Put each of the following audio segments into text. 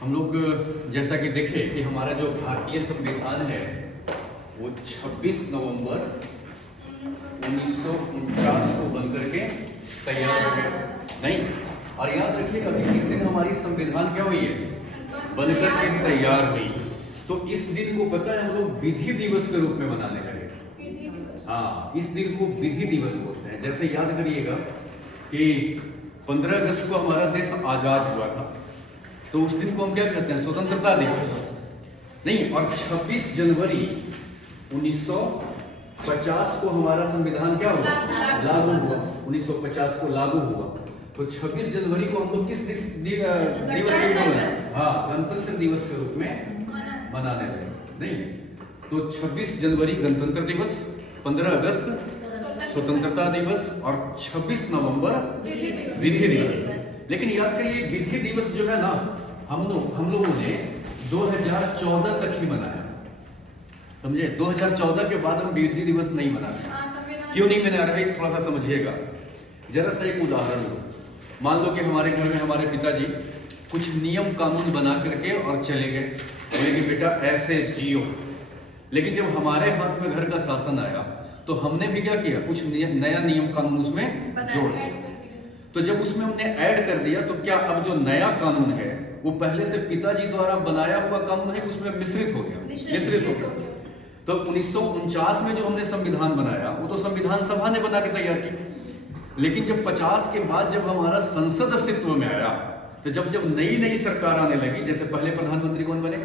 हम लोग जैसा कि देखें कि हमारा जो भारतीय संविधान है वो 26 नवंबर 1949 को बनकर के तैयार हो गया नहीं। और याद रखिएगा कि इस दिन हमारी संविधान क्या हुई है, बनकर के तैयार हुई। तो इस दिन को पता है हम लोग विधि दिवस के रूप में मनाने लगे। हाँ, इस दिन को विधि दिवस बोलते हैं। जैसे याद करिएगा कि 15 अगस्त को हमारा देश आजाद हुआ था, तो उस दिन को हम क्या कहते हैं, स्वतंत्रता दिवस नहीं। और 26 जनवरी 1950 को हमारा संविधान क्या हुआ, लागू हुआ। 1950 को लागू हुआ, तो 26 जनवरी को हम लोग किस दिवस के रूप में, हाँ, गणतंत्र दिवस के रूप में मनाने लगे नहीं। तो 26 जनवरी गणतंत्र दिवस, 15 अगस्त स्वतंत्रता दिवस और 26 नवंबर विधि दिवस। लेकिन याद करिए विधि दिवस जो है ना, हम लोगों ने 2014 तक ही मनाया, समझे। 2014 के बाद हम विधि दिवस नहीं मना रहे। क्यों नहीं मना रहे, इस थोड़ा सा समझिएगा। जरा सा एक उदाहरण लो। मान लो कि हमारे घर में हमारे पिताजी कुछ नियम कानून बना करके और चले गए, बोले कि बेटा ऐसे जियो। लेकिन जब हमारे हाथ में घर का शासन आया तो हमने भी क्या किया, कुछ नया नियम कानून उसमें जोड़ दिया। तो जब उसमें हमने ऐड कर दिया तो क्या अब जो नया कानून है वो पहले से पिताजी द्वारा बनाया हुआ कानून है, उसमें मिश्रित हो गया। तो 1949 में जो हमने संविधान बनाया वो तो संविधान सभा ने बना के तैयार की। लेकिन जब 50 के बाद जब हमारा संसद अस्तित्व में आया, तो जब नई सरकार आने लगी, जैसे पहले प्रधानमंत्री कौन बने,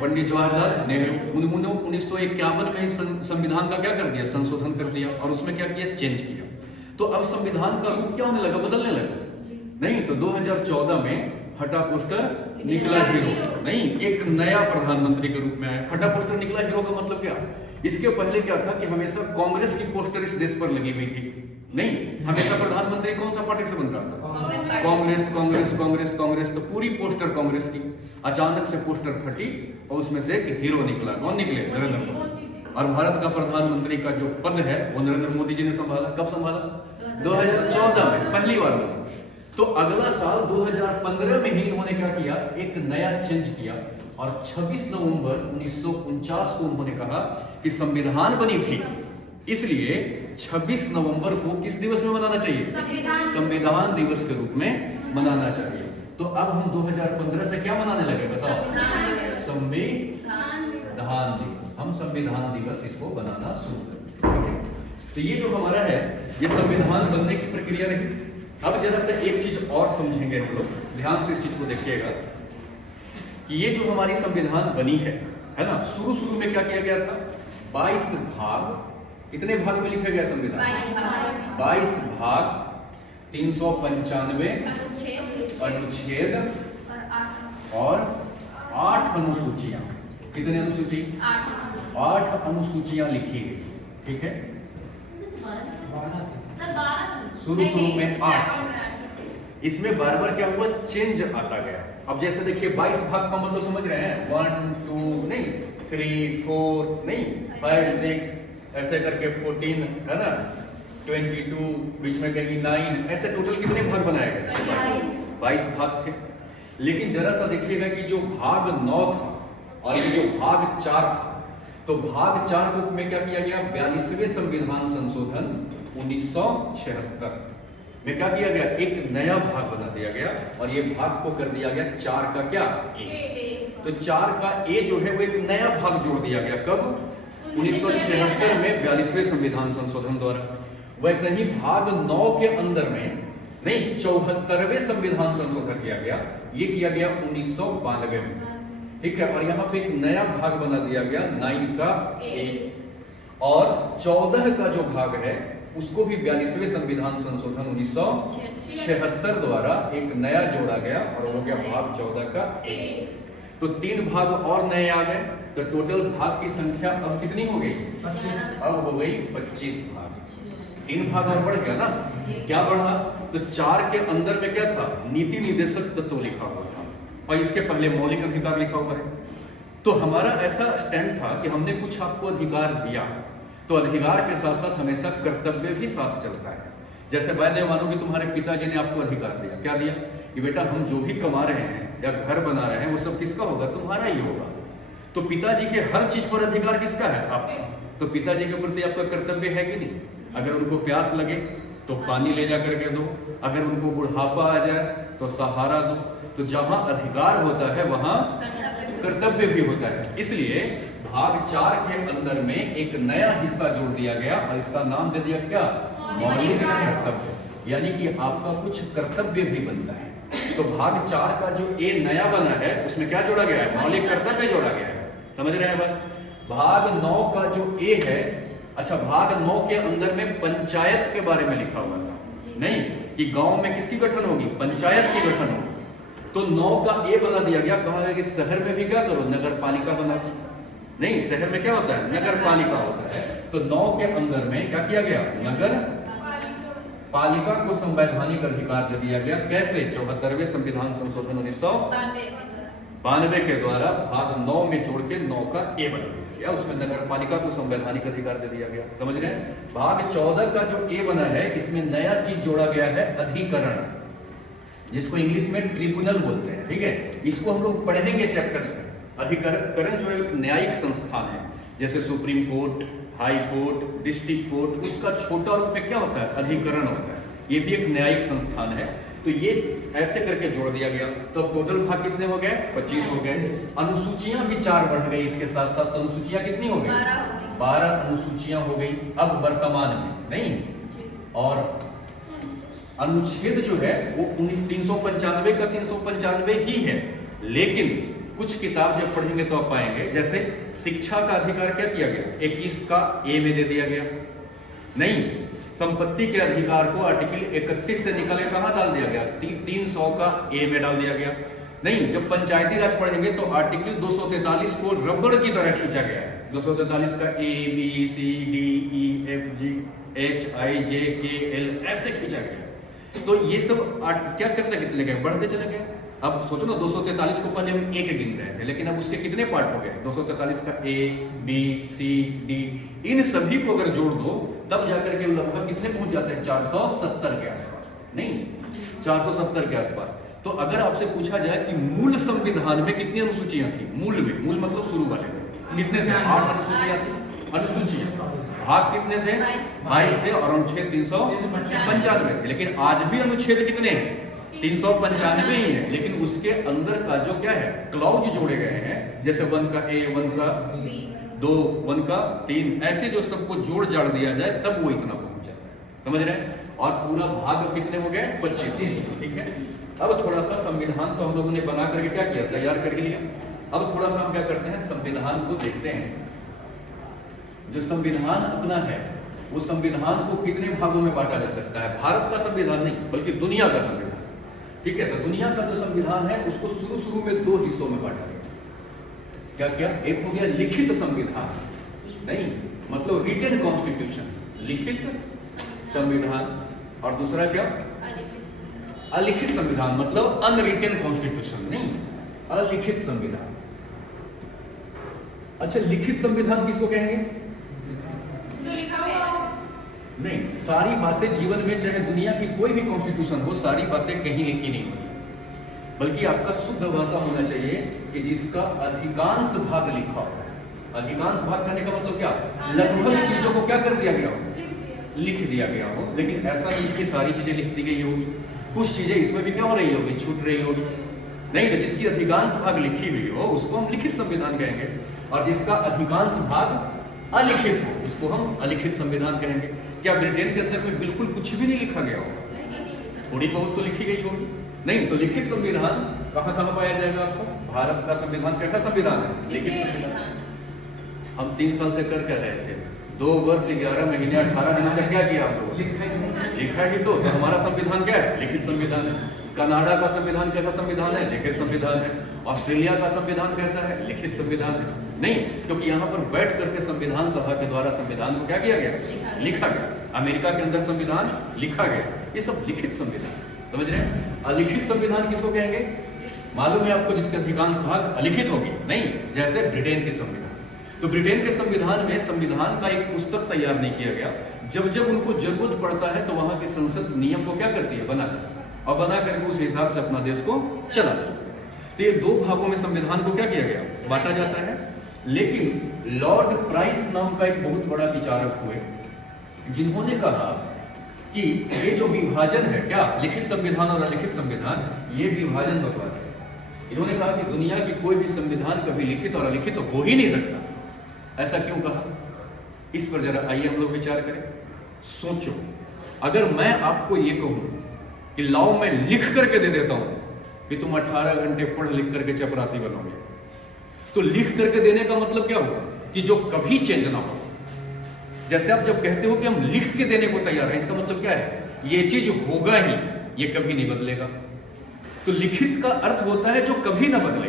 पंडित जवाहरलाल नेहरू। उन्होंने 1951 में संविधान का क्या कर दिया, संशोधन कर दिया और उसमें क्या किया, चेंज किया। तो अब संविधान का रूप क्या होने लगा, बदलने लगा नहीं। तो 2014 में फटा पोस्टर निकला हीरो नहीं, एक नया प्रधानमंत्री के रूप में आया। फटा पोस्टर निकला हीरो का मतलब क्या, इसके पहले क्या था कि हमेशा कांग्रेस की पोस्टर इस देश पर लगी हुई थी नहीं। हमेशा प्रधानमंत्री कौन सा पार्टी से बन रहा था, कांग्रेस कांग्रेस कांग्रेस कांग्रेस। तो पूरी पोस्टर कांग्रेस की। अचानक से पोस्टर फटी और उसमें से एक हीरो निकला। कौन निकले, नरेंद्र मोदी। और भारत का प्रधानमंत्री का जो पद है वो नरेंद्र मोदी जी ने संभाला। कब संभाला, 2014 में पहली बार बना। तो अगला साल 2015 में ही इन्होंने क्या किया, एक नया चेंज किया और 26 नवंबर 1949 को उन्होंने कहा कि संविधान बनी थी, इसलिए 26 नवंबर को किस दिवस में मनाना चाहिए, संविधान दिवस के रूप में मनाना चाहिए। तो अब हम 2015 से क्या मनाने लगे, बताओ, संविधान दिवस। हम संविधान दिवस इसको बनाना शुरू करें। तो ये जो हमारा है ये संविधान बनने की प्रक्रिया रही। अब जरा सा एक चीज और समझेंगे हम लोग, ध्यान से इस चीज को देखिएगा कि ये जो हमारी संविधान बनी है ना, शुरू में क्या किया गया था, 22 भाग, कितने भाग में लिखा गया संविधान, 22 भाग, 395 अनुच्छेद और 8 अनुसूचियां। कितने अनुसूची, 8 अनुसूचियां लिखी गई, ठीक है। शुरू में 8, इसमें बार क्या हुआ, चेंज आता गया। अब जैसे देखिए 22 भाग का मतलब समझ रहे हैं, 1 2 नहीं, 3 4 नहीं, 5 6 ऐसे करके 14 है ना, 22 बीच में कहीं 9, ऐसे टोटल कितने भाग बनाए गए, 22 भाग थे। लेकिन जरा सा देखिएगा कि जो भाग 9 था और ये जो भाग 4 था, तो भाग 4 को में क्या किया गया, 42वें संविधान संशोधन 1976 में क्या किया गया, एक नया भाग बना दिया गया और ये भाग को कर दिया गया 4 का क्या, ए। तो 4 का ए जो है वो एक नया भाग जोड़ दिया गया, कब, 1976 में 42वें संविधान संशोधन द्वारा। वैसे ही भाग 9 के अंदर में नहीं, 74वें संविधान संशोधन किया गया, ये किया गया 1992 में, ठीक है। और यहाँ पे एक नया भाग बना दिया गया 9 का ए, और 14 का जो भाग है उसको भी 42वें संविधान संशोधन 1976 द्वारा एक नया जोड़ा गया और हो गया भाग 14 का ए। तो 3 भाग और नए आ गए, तो टोटल भाग की संख्या अब कितनी हो गई, 25। अब हो गई 25 भाग। 3 भाग और बढ़ गया ना, क्या बढ़ा, तो 4 के अंदर में क्या था, नीति निर्देशक तत्व लिखा हुआ था और इसके पहले मौलिक अधिकार लिखा हुआ है। तो हमारा ऐसा स्टैंड था कि हमने कुछ आपको अधिकार दिया, तो अधिकार के साथ साथ हमेशा कर्तव्य भी साथ चलता है। जैसे वैद्य मानो कि तुम्हारे पिताजी ने आपको अधिकार दिया, क्या दिया कि बेटा हम जो भी कमा रहे हैं या घर बना रहे हैं वो सब किसका होगा? तुम्हारा ही होगा। तो पिताजी के हर चीज पर अधिकार किसका है? आपका। तो पिताजी के प्रति आपका कर्तव्य है कि नहीं? अगर उनको प्यास लगे तो पानी ले जा करके दो, अगर उनको बुढ़ापा आ जाए तो सहारा दो। तो जहां अधिकार होता है वहां कर्तव्य भी होता है। इसलिए भाग 4 के अंदर में एक नया हिस्सा जोड़ दिया गया और इसका नाम दे दिया क्या? मौलिक कर्तव्य। यानी कि आपका कुछ कर्तव्य भी बनता है। तो भाग 4 का जो ए नया बना है उसमें क्या जोड़ा गया है? मौलिक कर्तव्य जोड़ा गया है। समझ रहे हैं बात? भाग 9 का जो ए है, अच्छा भाग 9 के अंदर में पंचायत के बारे में लिखा हुआ था, नहीं कि गांव में किसकी गठन होगी? पंचायत की गठन होगी। तो 9 का ए बना दिया गया, कहा है कि शहर में भी क्या करो? नगर पालिका बना दो। नहीं, शहर में क्या होता है? नगर पालिका होता है। तो 9 के अंदर में क्या किया गया? नगर पालिका को संवैधानिक अधिकार दे दिया गया। कैसे? 74वें संविधान संशोधन 1992 के द्वारा भाग 9 में जोड़ के 9 का ए बना दिया, उसमें नगर पालिका को संवैधानिक अधिकार दे दिया गया। समझ रहे हैं? भाग 14 का जो ए बना है इसमें नया चीज जोड़ा गया है, अधिकरण, जिसको इंग्लिश में ट्रिब्यूनल बोलते हैं। ठीक है, इसको हम लोग पढ़ेंगे चैप्टर्स में। अधिकरण जो है एक न्यायिक संस्थान है, जैसे supreme court, high court, district court, उसका छोटा रूप में क्या होता है? अधिकरण होता है। ये भी एक न्यायिक संस्थान है। तो ये ऐसे करके जोड़ दिया गया। तो टोटल भाग कितने हो गए? 25 हो गए। अनुसूचियां भी 4 बढ़ गई, इसके साथ साथ अनुसूचियां कितनी हो गई? 12 अनुसूचियां हो गई अब वर्तमान में, नहीं। और अनुच्छेद जो है वो 395 का 395 ही है। लेकिन कुछ किताब जब पढ़ेंगे तो आप पाएंगे, जैसे शिक्षा का अधिकार क्या किया गया? 21 का ए में दे दिया गया। नहीं, संपत्ति के अधिकार को आर्टिकल 31 से निकल के कहां डाल दिया गया? 300 का ए में डाल दिया गया। नहीं, जब पंचायती राज पढ़ेंगे तो आर्टिकल 243 को रबड़ की तरह खींचा गया है। 243 का A B C D E F G H I J K L ऐसे खींचा गया। तो ये सब क्या करते चले गए? बढ़ते चले गए। अब सोचो ना, 243 को पहले हम एक गिन रहे थे, लेकिन अब उसके कितने पार्ट हो गए? 243 का ए बी सी डी, इन सभी को अगर जोड़ दो तब जाकर के लगभग कितने पहुंच जाते हैं? 470 के आसपास। नहीं, 470 के आसपास। तो अगर आपसे पूछा जाए कि मूल संविधान में कितनी अनुसूचियां थी? मूल में, मूल मतलब शुरू वाले में कितने थे? 8 अनुसूचियां थी। अनुसूचियां भाग कितने थे? 22 थे और अनुच्छेद 395 थे। लेकिन आज भी अनुच्छेद कितने हैं? 395 ही है। लेकिन उसके अंदर का जो क्या है, क्लॉज जोड़े गए हैं, जैसे 1 का ए, 1 का 2, 1 का 3, ऐसे जो सबको जोड़ जाड़ दिया जाए तब वो इतना पहुंच जाता है। समझ रहे हैं? और पूरा भाग कितने हो गए? 25। ठीक है, अब थोड़ा सा संविधान तो हम लोगों ने बना करके क्या किया? तैयार करके लिया। अब थोड़ा सा हम क्या करते हैं? संविधान को देखते हैं। जो संविधान अपना है वो संविधान को कितने भागों में बांटा जा सकता है? भारत का संविधान नहीं, बल्कि दुनिया का संविधान। ठीक है, तो दुनिया का जो संविधान है उसको शुरू में 2 हिस्सों में बांटा गया। क्या क्या? एक हो गया लिखित संविधान, नहीं मतलब रिटन कॉन्स्टिट्यूशन, लिखित संविधान। और दूसरा क्या? अलिखित संविधान, मतलब अनरिटन कॉन्स्टिट्यूशन, नहीं अलिखित संविधान। अच्छा, लिखित संविधान किसको कहेंगे? नहीं, सारी बातें जीवन में, चाहे दुनिया की कोई भी कॉन्स्टिट्यूशन हो, सारी बातें कहीं लिखी नहीं होती, बल्कि आपका शुद्ध भाषा होना चाहिए कि जिसका अधिकांश भाग लिखा हो। अधिकांश भाग कहने का मतलब क्या? लगभग चीजों को क्या कर दिया गया हो? लिख दिया गया हो। लेकिन ऐसा नहीं कि सारी चीजें लिख दी गई होगी, कुछ चीजें इसमें भी क्या हो रही होगी? छूट रही होगी। नहीं, तो जिसकी अधिकांश भाग लिखी हुई हो उसको हम लिखित संविधान कहेंगे, और जिसका अधिकांश भाग अलिखित हो उसको हम अलिखित संविधान कहेंगे। क्या ब्रिटेन के अंदर में बिल्कुल कुछ भी नहीं लिखा गया होगा? थोड़ी बहुत तो लिखी गई होगी। नहीं, तो लिखित संविधान कहां कहां पाया जाएगा आपको? भारत का संविधान कैसा संविधान है? लिखित संविधान। हम 3 साल से कर क्या रहे थे? 2 वर्ष 11 महीने 18 दिनों तक क्या किया आपको? लिखा ही तो हमारा संविधान क्या है? लिखित संविधान है। कनाडा का संविधान कैसा संविधान है? लिखित संविधान है। ऑस्ट्रेलिया का संविधान कैसा है? लिखित संविधान है। नहीं, क्योंकि यहाँ पर बैठ करके संविधान सभा के द्वारा संविधान को क्या किया गया? लिखा गया। अमेरिका के अंदर संविधान लिखा गया। ये सब लिखित संविधान, समझ रहे हैं? अलिखित संविधान किसको कहेंगे? मालूम है आपको? जिसके अधिकांश भाग अलिखित होगी। नहीं, जैसे ब्रिटेन के संविधान। तो ब्रिटेन के संविधान में संविधान का एक पुस्तक तैयार नहीं किया गया। जब जब उनको जरूरत पड़ता है तो वहां की संसद नियम को क्या करती है? बना, और बना करके उस हिसाब से अपना देश को चला। तो ये दो भागों में संविधान को क्या किया गया, बांटा जाता है। लेकिन लॉर्ड प्राइस नाम का एक बहुत बड़ा विचारक हुए, जिन्होंने कहा कि ये जो विभाजन है, क्या लिखित संविधान और अलिखित संविधान, ये विभाजन बकवास है। इन्होंने कहा कि दुनिया की कोई भी संविधान कभी लिखित और अलिखित तो हो ही नहीं सकता। ऐसा क्यों कहा, इस पर जरा आइए हम लोग विचार करें। सोचो, अगर मैं आपको ये कहूं कि लाओ मैं लिख करके दे देता हूं कि तुम 18 घंटे पढ़ लिख करके चपरासी बनोगे, तो लिख करके देने का मतलब क्या होगा कि जो कभी चेंज ना हो। जैसे आप जब कहते हो कि हम लिख के देने को तैयार हैं, इसका मतलब क्या है, ये चीज होगा ही, ये कभी नहीं बदलेगा। तो लिखित का अर्थ होता है जो कभी ना बदले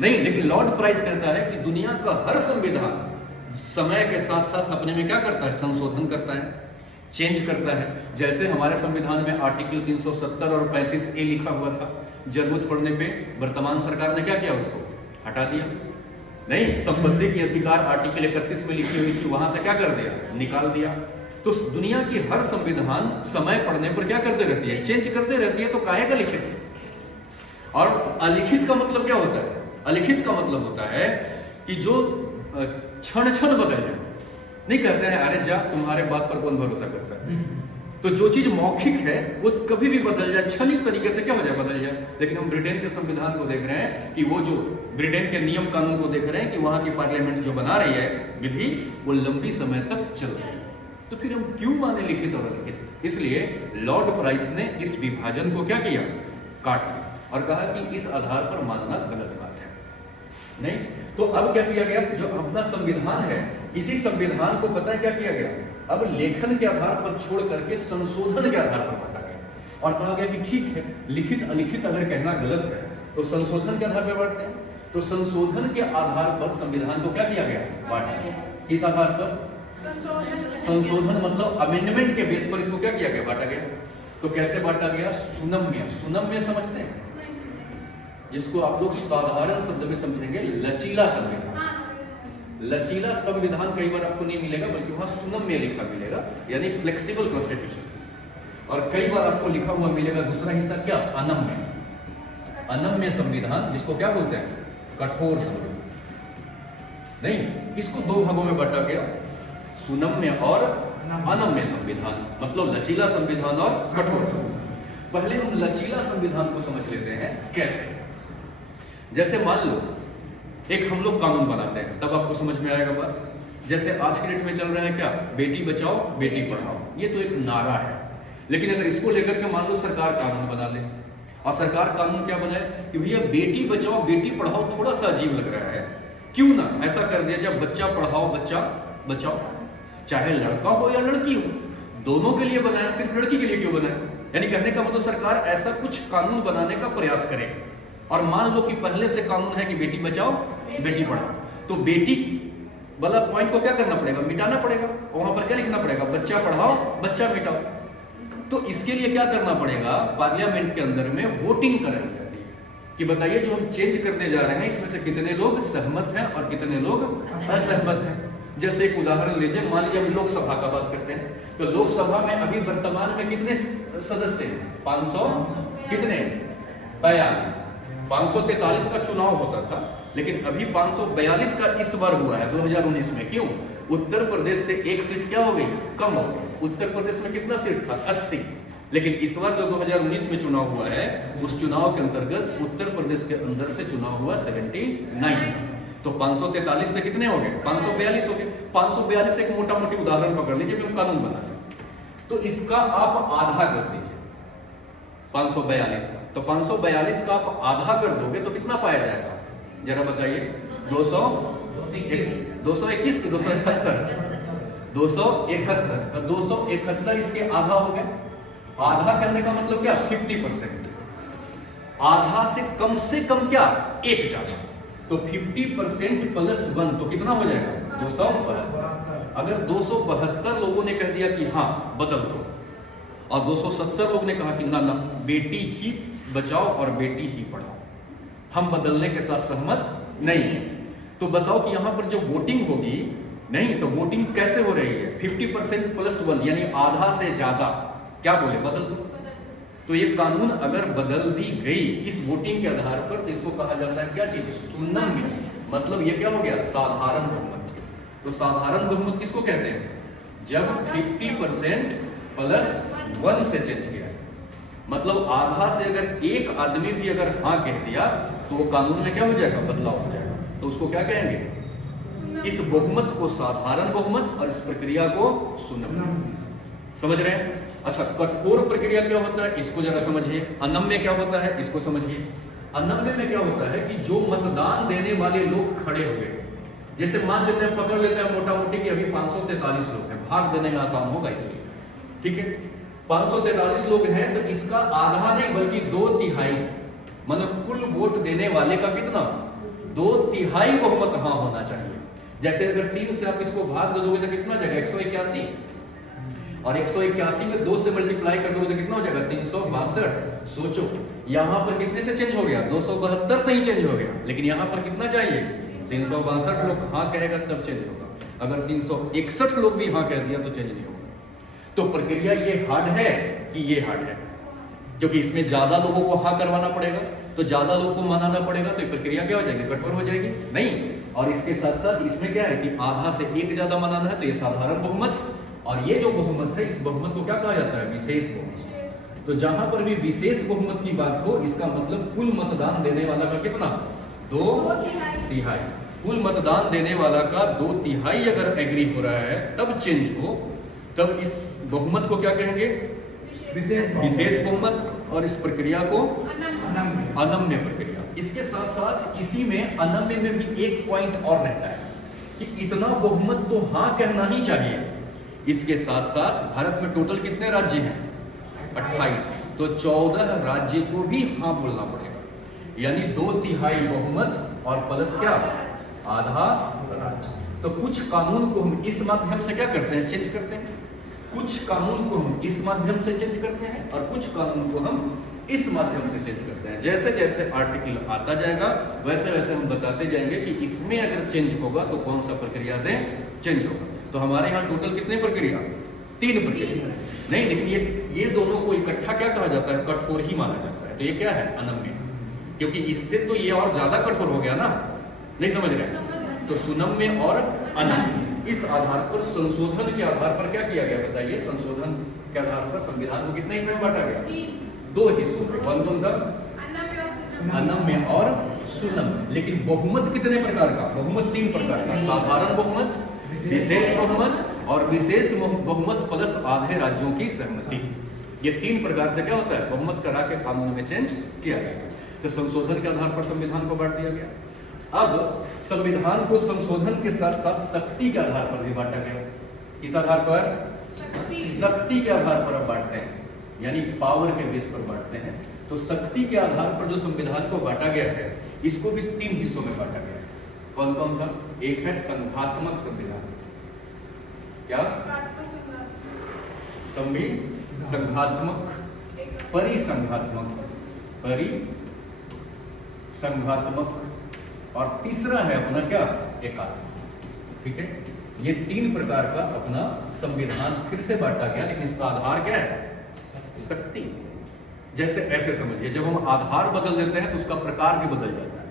नहीं। लेकिन लॉर्ड प्राइस कहता है कि दुनिया का हर संविधान समय के साथ साथ अपने में क्या करता है, संशोधन करता है, चेंज करता है। जैसे हमारे संविधान में आर्टिकल 370 और 35A लिखा हुआ था, जरूरत पड़ने पे वर्तमान सरकार ने क्या किया, उसको हटा दिया। नहीं, संपत्ति के अधिकार आर्टिकल 31 में लिखी हुई थी, वहां से क्या कर दिया, निकाल दिया। तो दुनिया की हर संविधान समय पड़ने पर क्या करते रहती है, चेंज करते रहती है। तो काहे का लिखित और अलिखित का मतलब क्या होता है, अलिखित का मतलब होता है कि जो क्षण क्षण बदल जाए। नहीं कहते हैं अरे जा, तुम्हारे बात पर कौन भरोसा करता है। तो जो चीज मौखिक है वो कभी भी बदल जाए, क्षणिक तरीके से क्या हो जाए, बदल जाए। लेकिन हम ब्रिटेन के संविधान को देख रहे हैं कि वो जो ब्रिटेन के नियम कानून को देख रहे हैं कि वहां की पार्लियामेंट जो बना रही है विधि, वो लंबी समय तक चल रही है। तो फिर हम क्यों माने लिखित और अलिखित। इसलिए लॉर्ड प्राइस ने इस विभाजन को क्या किया, काट दिया और कहा कि इस आधार पर मानना गलत बात है। नहीं, तो अब क्या किया गया, जो अपना संविधान है, इसी संविधान को पता है क्या किया गया, अब लेखन के आधार पर छोड़ करके संशोधन के आधार पर बांटा गया और कहा गया कि ठीक है, लिखित अलिखित अगर कहना गलत है तो संशोधन के आधार पर बांटते हैं। तो संशोधन के आधार पर संविधान को क्या किया गया, बांटा गया। किस आधार पर, संशोधन मतलब अमेंडमेंट के बेस पर इसको क्या किया गया, बांटा गया। तो कैसे बांटा गया, सुनम्य, सुनम्य समझते हैं, जिसको आप लोग साधारण शब्द में समझेंगे लचीला संविधान। लचीला संविधान कई बार आपको नहीं मिलेगा, बल्कि वहां सुनम्य लिखा मिलेगा, यानी फ्लेक्सिबल कॉन्स्टिट्यूशन। और कई बार आपको लिखा हुआ मिलेगा दूसरा हिस्सा क्या, अनम्य, अनम्य संविधान, जिसको क्या बोलते हैं, कठोर संविधान। नहीं, इसको दो भागों में बांटा गया, सुनम्य और अनम्य संविधान, मतलब लचीला संविधान और कठोर संविधान। पहले हम लचीला संविधान को समझ लेते हैं। कैसे, जैसे मान लो एक हम लोग कानून बनाते हैं, तब आपको समझ में आएगा बात। जैसे आज के डेट में चल रहा है क्या, बेटी बचाओ बेटी पढ़ाओ, ये तो एक नारा है। लेकिन अगर इसको लेकर के मान लो सरकार कानून बना ले, और सरकार कानून क्या बनाए कि भैया बेटी बचाओ बेटी पढ़ाओ, थोड़ा सा अजीब लग रहा है, क्यों ना ऐसा कर दिया जाए बच्चा पढ़ाओ बच्चा बचाओ, चाहे लड़का हो या लड़की हो, दोनों के लिए बनाया, सिर्फ लड़की के लिए क्यों बनाया। यानी कहने का मतलब सरकार ऐसा कुछ कानून बनाने का प्रयास करे। और मान लो कि पहले से कानून है कि बेटी बचाओ बेटी पढ़ाओ, तो बेटी वाला पॉइंट को क्या करना पड़ेगा, मिटाना पड़ेगा। और वहां पर क्या लिखना पड़ेगा, बच्चा पढ़ाओ बच्चा मिटाओ। तो इसके लिए क्या करना पड़ेगा, पार्लियामेंट के अंदर में वोटिंग कराई जाती है कि बताइए जो हम चेंज करने जा रहे हैं इसमें से कितने लोग सहमत हैं और कितने लोग असहमत हैं। जैसे एक उदाहरण लीजिए, मान लीजिए हम लोकसभा का बात करते हैं, तो लोकसभा में अभी वर्तमान में कितने सदस्य हैं, 500 कितने 42, 543 का चुनाव होता था, लेकिन अभी 542 का इस बार हुआ है 2019 में। क्यों, उत्तर प्रदेश से एक सीट क्या हो गई, कम हो गई। उत्तर प्रदेश में कितना सीट था, 80, लेकिन इस बार जो 2019 में चुनाव हुआ है, उस चुनाव के अंतर्गत उत्तर प्रदेश के अंदर से चुनाव हुआ 79, तो 543 से कितने हो गए, 542 हो गए। 542 से एक मोटा मोटी उदाहरण पकड़ लीजिए, हम कानून बना लें, तो इसका आप आधा कर दीजिए 542 का, तो 542 का आप आधा कर दोगे तो कितना पाया जाएगा, जरा बताइए। 221 की 271, 271 इसके आधा हो गया। आधा करने का मतलब क्या, 50%। आधा से कम क्या, एक ज्यादा, तो 50% + 1 तो कितना हो जाएगा, 272। अगर 272 लोगों ने कह दिया कि हाँ बदल दो, और 270 लोग ने कहा कि ना ना बेटी ही बचाओ और बेटी ही पढ़ाओ, हम बदलने के साथ सहमत नहीं है, तो बताओ कि यहां पर जो वोटिंग होगी, नहीं तो वोटिंग कैसे हो रही है, 50% + 1 यानी आधा से ज्यादा क्या बोले, बदल दो। तो तो ये कानून अगर बदल दी गई इस वोटिंग के आधार पर, तो इसको कहा जाता है क्या चीज, सुनम। मतलब ये क्या हो गया, साधारण बहुमत। तो साधारण बहुमत किसको कहते हैं, जब 50% + 1 से चेंज किया। मतलब आधा से अगर एक आदमी भी अगर हाँ कह दिया तो वो कानून में क्या हो जाएगा, बदलाव हो जाएगा। तो उसको क्या कहेंगे, इस बहुमत को साधारण बहुमत और इस प्रक्रिया को सुनम। समझ रहे हैं? अच्छा, कठोर प्रक्रिया क्या होता है, इसको जरा समझिए। अनम्य क्या होता है, इसको समझिए। अनम्य में क्या होता है कि जो मतदान देने वाले लोग खड़े हुए, जैसे मान लेते हैं, पकड़ लेते हैं मोटा मोटी कि अभी 543 लोग हैं, भाग देने में आसान होगा इसलिए, ठीक है। 543 लोग हैं, तो इसका आधा नहीं बल्कि 2/3, मतलब कुल वोट देने वाले का कितना, 2/3 बहुमत हाँ होना चाहिए। जैसे अगर 3 से आप इसको भाग दे दोगे तो कितना जाएगा, 181, और 181 में 2 से मल्टीप्लाई कर दोगे तो कितना हो जाएगा, 362। सोचो यहां पर कितने से चेंज हो गया, 272 से ही चेंज हो गया, लेकिन यहां पर कितना चाहिए, 362 लोग हाँ कहेगा तब चेंज होगा। अगर 361 लोग भी हाँ कह दिया तो चेंज नहीं होगा। तो प्रक्रिया ये हार्ड है कि ये हार्ड है, क्योंकि इसमें ज्यादा लोगों को हाँ करवाना पड़ेगा, तो ज्यादा लोगों को मनाना पड़ेगा, तो ये प्रक्रिया क्या हो जाएगी, कठोर हो जाएगी नहीं। और इसके साथ साथ इसमें क्या है कि आधा से एक ज्यादा मनाना है, तो ये साधारण बहुमत, और ये जो बहुमत है, इस बहुमत को क्या कहा जाता है, विशेष बहुमत। तो जहां पर भी विशेष बहुमत की बात हो, इसका मतलब कुल मतदान देने वाला का कितना, 2/3। कुल मतदान देने वाला का 2/3 अगर एग्री हो रहा है तब चेंज हो, तब इस बहुमत को क्या कहेंगे, विशेष बहुमत, और इस प्रक्रिया को अनम्य प्रक्रिया। इसके साथ साथ इसी में अनम्य में भी एक पॉइंट और रहता है कि इतना बहुमत तो हाँ कहना ही चाहिए। इसके साथ साथ भारत में टोटल कितने राज्य हैं, 28, तो 14 राज्य को भी हाँ बोलना पड़ेगा, यानी 2/3 बहुमत और प्लस क्या, आधा राज्य। तो कुछ कानून को हम इस माध्यम से क्या करते हैं, चेंज करते हैं, कुछ कानून को हम इस माध्यम से चेंज करते हैं, और कुछ कानून को हम इस माध्यम से चेंज करते हैं। जैसे जैसे आर्टिकल आता जाएगा वैसे वैसे हम बताते जाएंगे कि इसमें अगर चेंज होगा तो कौन सा प्रक्रिया से चेंज होगा। तो हमारे यहाँ टोटल कितने प्रक्रिया, 3 प्रक्रिया। नहीं, देखिए ये दोनों को इकट्ठा क्या कहा जाता है, कठोर ही माना जाता है। तो ये क्या है, अनम्य, क्योंकि इससे तो ये और ज्यादा कठोर हो गया ना, नहीं समझ रहे। तो सुनम्य और अनम्य, इस आधार पर संशोधन के आधार पर क्या किया गया, बताइए। संशोधन के आधार पर संविधान को कितने हिस्से में बांटा गया, 2 हिस्सों में। कौन-कौन सा, अनम्य और सुनम्य। लेकिन बहुमत कितने प्रकार का, बहुमत 3 प्रकार का, साधारण बहुमत, विशेष बहुमत और विशेष बहुमत प्लस आधे राज्यों की सहमति। ये 3 प्रकार से क्या होता है, बहुमत करा के कानून में चेंज किया गया। तो संशोधन के आधार पर संविधान को बांट दिया गया। अब संविधान को संशोधन के साथ साथ शक्ति के आधार पर भी बांटा गया। किस आधार पर, शक्ति के आधार पर अब बांटते हैं, यानी पावर के बेस पर बांटते हैं। तो शक्ति के आधार पर जो संविधान को बांटा गया है, इसको भी 3 हिस्सों में बांटा गया है। कौन कौन सा, एक है संघात्मक संविधान, क्या, संघात्मक, परिसंघात्मक, परिसंघात्मक, और तीसरा है अपना क्या, एकात्मक। ठीक है, ये 3 प्रकार का अपना संविधान फिर से बांटा गया, लेकिन इसका आधार क्या है, शक्ति। जैसे ऐसे समझिए, जब हम आधार बदल देते हैं तो उसका प्रकार भी बदल जाता है।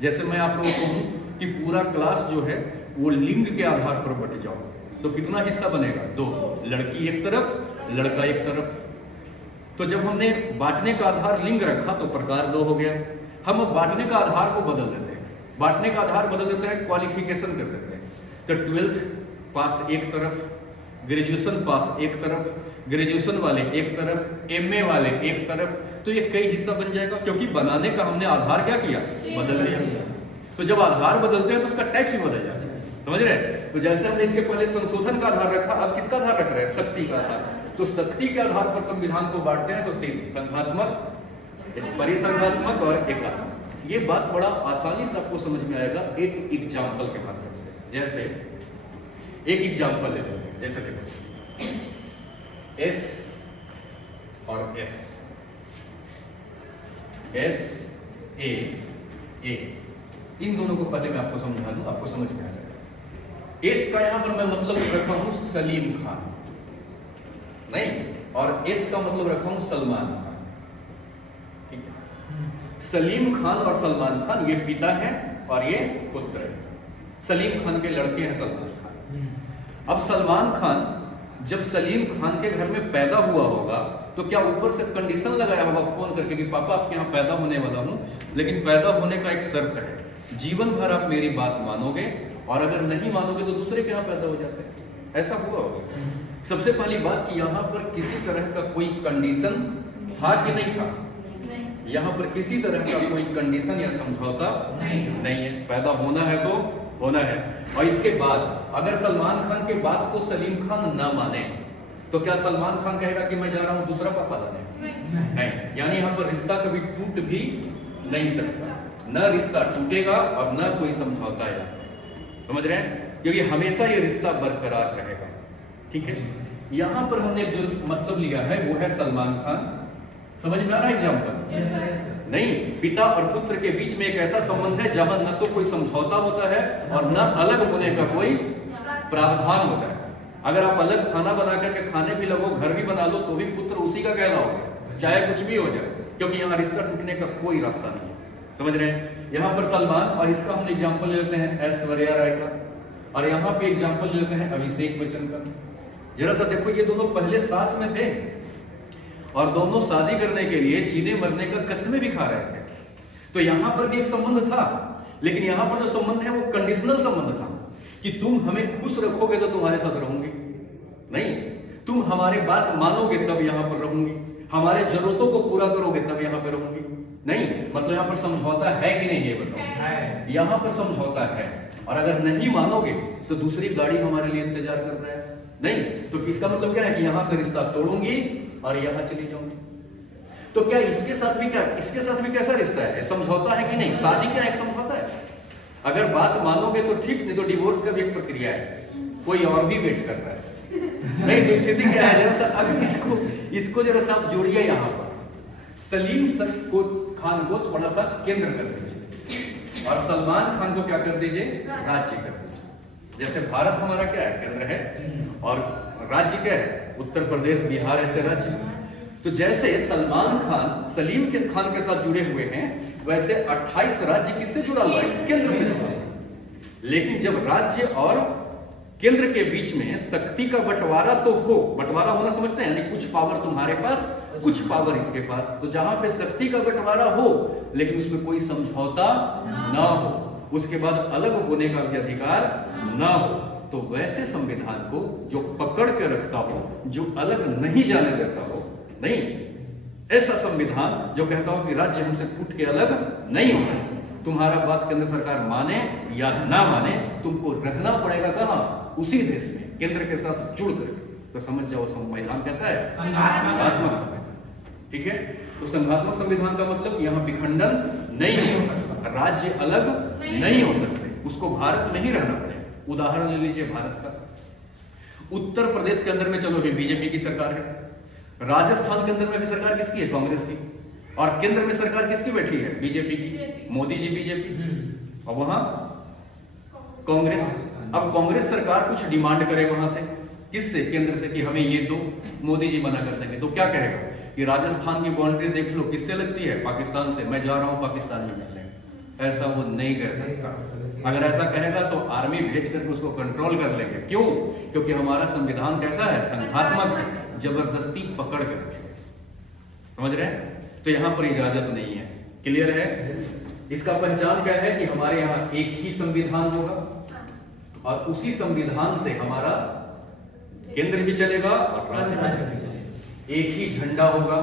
जैसे मैं आप लोगों को कहूं कि पूरा क्लास जो है वो लिंग के आधार पर बट जाओ, तो कितना हिस्सा बनेगा, 2, लड़की एक तरफ, लड़का एक तरफ। तो जब हमने बांटने का आधार लिंग रखा तो प्रकार 2 हो गया। हम अब बांटने का आधार को बदल देते हैं, बांटने का आधार बदल देते हैं, क्वालिफिकेशन कर देते हैं। तो 12th पास एक तरफ, ग्रेजुएशन पास एक तरफ, ग्रेजुएशन वाले एक तरफ, एमए वाले एक तरफ। तो ये कई हिस्सा बन जाएगा, क्योंकि बनाने का हमने आधार क्या किया, बदल दिया। तो जब आधार बदलते हैं तो उसका टाइप भी बदल जाता है, समझ रहे हैं। तो जैसे हमने इसके पहले संशोधन का आधार रखा, अब किसका आधार रख रहे हैं, शक्ति का आधार। तो शक्ति के आधार पर संविधान को बांटते हैं तो 3, संघात्मक, परिसंघात्मक और एकात्मक। ये बात बड़ा आसानी से आपको समझ में आएगा एक एग्जाम्पल के माध्यम से। जैसे एक एग्जाम्पल ले लेते हैं, जैसे देखो एस और एस, एस ए, इन दोनों को पहले मैं आपको समझा दूं, आपको समझ में आ जाएगा। एस का यहां पर मैं मतलब रखा हूं सलीम खान, नहीं, और एस का मतलब रखा हूं सलमान खान। सलीम खान और सलमान खान ये पिता हैं और ये पुत्र हैं। सलीम खान के लड़के हैं सलमान खान। अब सलमान खान जब सलीम खान के घर में पैदा हुआ होगा तो क्या ऊपर से कंडीशन लगाया होगा फोन करके कि पापा आपके यहाँ पैदा होने वाला हूँ, लेकिन पैदा होने का एक शर्त है, जीवन भर आप मेरी बात मानोगे और अगर नहीं मानोगे तो दूसरे के यहाँ पैदा हो जाते हैं। ऐसा हुआ होगा। सबसे पहली बात कि यहाँ पर किसी तरह का कोई कंडीशन था कि नहीं था? यहाँ पर किसी तरह का कोई कंडीशन या समझौता नहीं है। पैदा होना है तो होना है। और इसके बाद अगर सलमान खान के बात को सलीम खान न माने तो क्या सलमान खान कहेगा कि मैं जा रहा हूं दूसरा पापा लाने? नहीं। यानी यहाँ पर रिश्ता कभी टूट भी नहीं सकता, न रिश्ता टूटेगा और न कोई समझौता है। समझ रहे हैं? क्योंकि हमेशा ये रिश्ता बरकरार रहेगा। ठीक है, यहाँ पर हमने जो मतलब लिया है वो है सलमान खान। समझ में आ रहा है एग्जाम्पल? नहीं, पिता और पुत्र के बीच में एक ऐसा संबंध है जहां न तो कोई समझौता होता है और न अलग होने का कोई प्रावधान होता है। अगर आप अलग खाना बना करके खाने भी लगो, घर भी बना लो, तो भी पुत्र उसी का कहलाओगे, चाहे कुछ भी हो जाए, क्योंकि यहाँ रिश्ता टूटने का कोई रास्ता नहीं है। समझ रहे हैं? यहाँ पर सलमान, और इसका हम एग्जाम्पल लेते हैं ऐश्वर्या राय का, और यहाँ पे एग्जाम्पल लेते हैं अभिषेक बच्चन का। जरा सा देखो, ये दोनों पहले साथ में थे और दोनों शादी करने के लिए जीने मरने का कस्में भी खा रहे थे। तो यहां पर भी एक संबंध था, लेकिन यहां पर जो संबंध है वो कंडीशनल संबंध था कि तुम हमें खुश रखोगे तो तुम्हारे साथ रहूंगी, नहीं तुम हमारे बात मानोगे तब यहां पर रहूंगी, हमारे जरूरतों को पूरा करोगे तब यहां पर रहूंगी। नहीं, मतलब यहां पर समझौता है कि नहीं, ये बताओ। यहां पर समझौता है, और अगर नहीं मानोगे तो दूसरी गाड़ी हमारे लिए इंतजार कर रहा है। नहीं तो इसका मतलब क्या है कि यहां से रिश्ता तोड़ूंगी और यहां चली जाऊंगी। तो क्या इसके साथ भी, क्या इसके साथ भी कैसा रिश्ता है? समझौता है कि नहीं? शादी क्या एक समझौता है। अगर बात मानोगे तो ठीक, नहीं तो डिवोर्स का भी एक प्रक्रिया है, कोई और भी वेट कर रहा है। नहीं तो स्थिति क्या है? जरा सा अब इसको जरा सा आप जोड़िए यहाँ पर। सलीम खान को थोड़ा सा केंद्र कर दीजिए और सलमान खान को क्या कर दीजिए? राज्य कर दीजिए। जैसे भारत हमारा क्या है? केंद्र है, और राज्य क्या है? उत्तर प्रदेश, बिहार, ऐसे राज्य। तो जैसे सलमान खान सलीम के खान के साथ जुड़े हुए हैं, वैसे 28 राज्य किससे जुड़ा हुआ है? केंद्र से जुड़ा है। लेकिन जब राज्य और केंद्र के बीच में शक्ति का बंटवारा तो हो, बंटवारा होना समझते हैं, यानी कुछ पावर तुम्हारे पास, कुछ पावर इसके पास, तो जहां पे शक्ति का बंटवारा हो लेकिन उसमें कोई समझौता ना हो, उसके बाद अलग होने का भी अधिकार ना हो, तो वैसे संविधान को जो पकड़ के रखता हो, जो अलग नहीं जाने देता हो, नहीं ऐसा संविधान जो कहता हो कि राज्य हमसे फूट के अलग नहीं हो सकता, तुम्हारा बात केंद्र सरकार माने या ना माने, तुमको रहना पड़ेगा कहां? उसी देश में, केंद्र के साथ जुड़ करके। तो समझ जाओ संविधान कैसा है? संघात्मक संविधान। ठीक है, तो संघात्मक संविधान का मतलब यहाँ विखंडन नहीं हो सकता, राज्य अलग नहीं हो सकते, उसको भारत में ही रहना पड़ेगा। उदाहरण ले लीजिए भारत का, उत्तर प्रदेश के अंदर में चलो ये बीजेपी की सरकार है, राजस्थान के अंदर में भी सरकार किसकी है? कांग्रेस की, और केंद्र में सरकार किसकी बैठी है? बीजेपी की, मोदी जी बीजेपी, और वहां कांग्रेस। अब कांग्रेस सरकार कुछ डिमांड करे वहां से, किससे? केंद्र से, कि हमें ये दो, मोदी जी मना कर देंगे, तो क्या कहेगा कि राजस्थान की बाउंड्री देख लो किससे लगती है? पाकिस्तान से, मैं जा रहा हूं पाकिस्तान में मिलने। ऐसा वो नहीं कर सकता। अगर ऐसा कहेगा तो आर्मी भेज करके उसको कंट्रोल कर लेंगे। क्यों? क्योंकि हमारा संविधान कैसा है? संघात्मक है, जबरदस्ती पकड़ करके। समझ रहे हैं? तो यहां पर इजाजत नहीं है। क्लियर है? इसका पहचान क्या है कि हमारे यहाँ एक ही संविधान होगा और उसी संविधान से हमारा केंद्र भी चलेगा और राज्य भी चलेगा। एक ही झंडा होगा,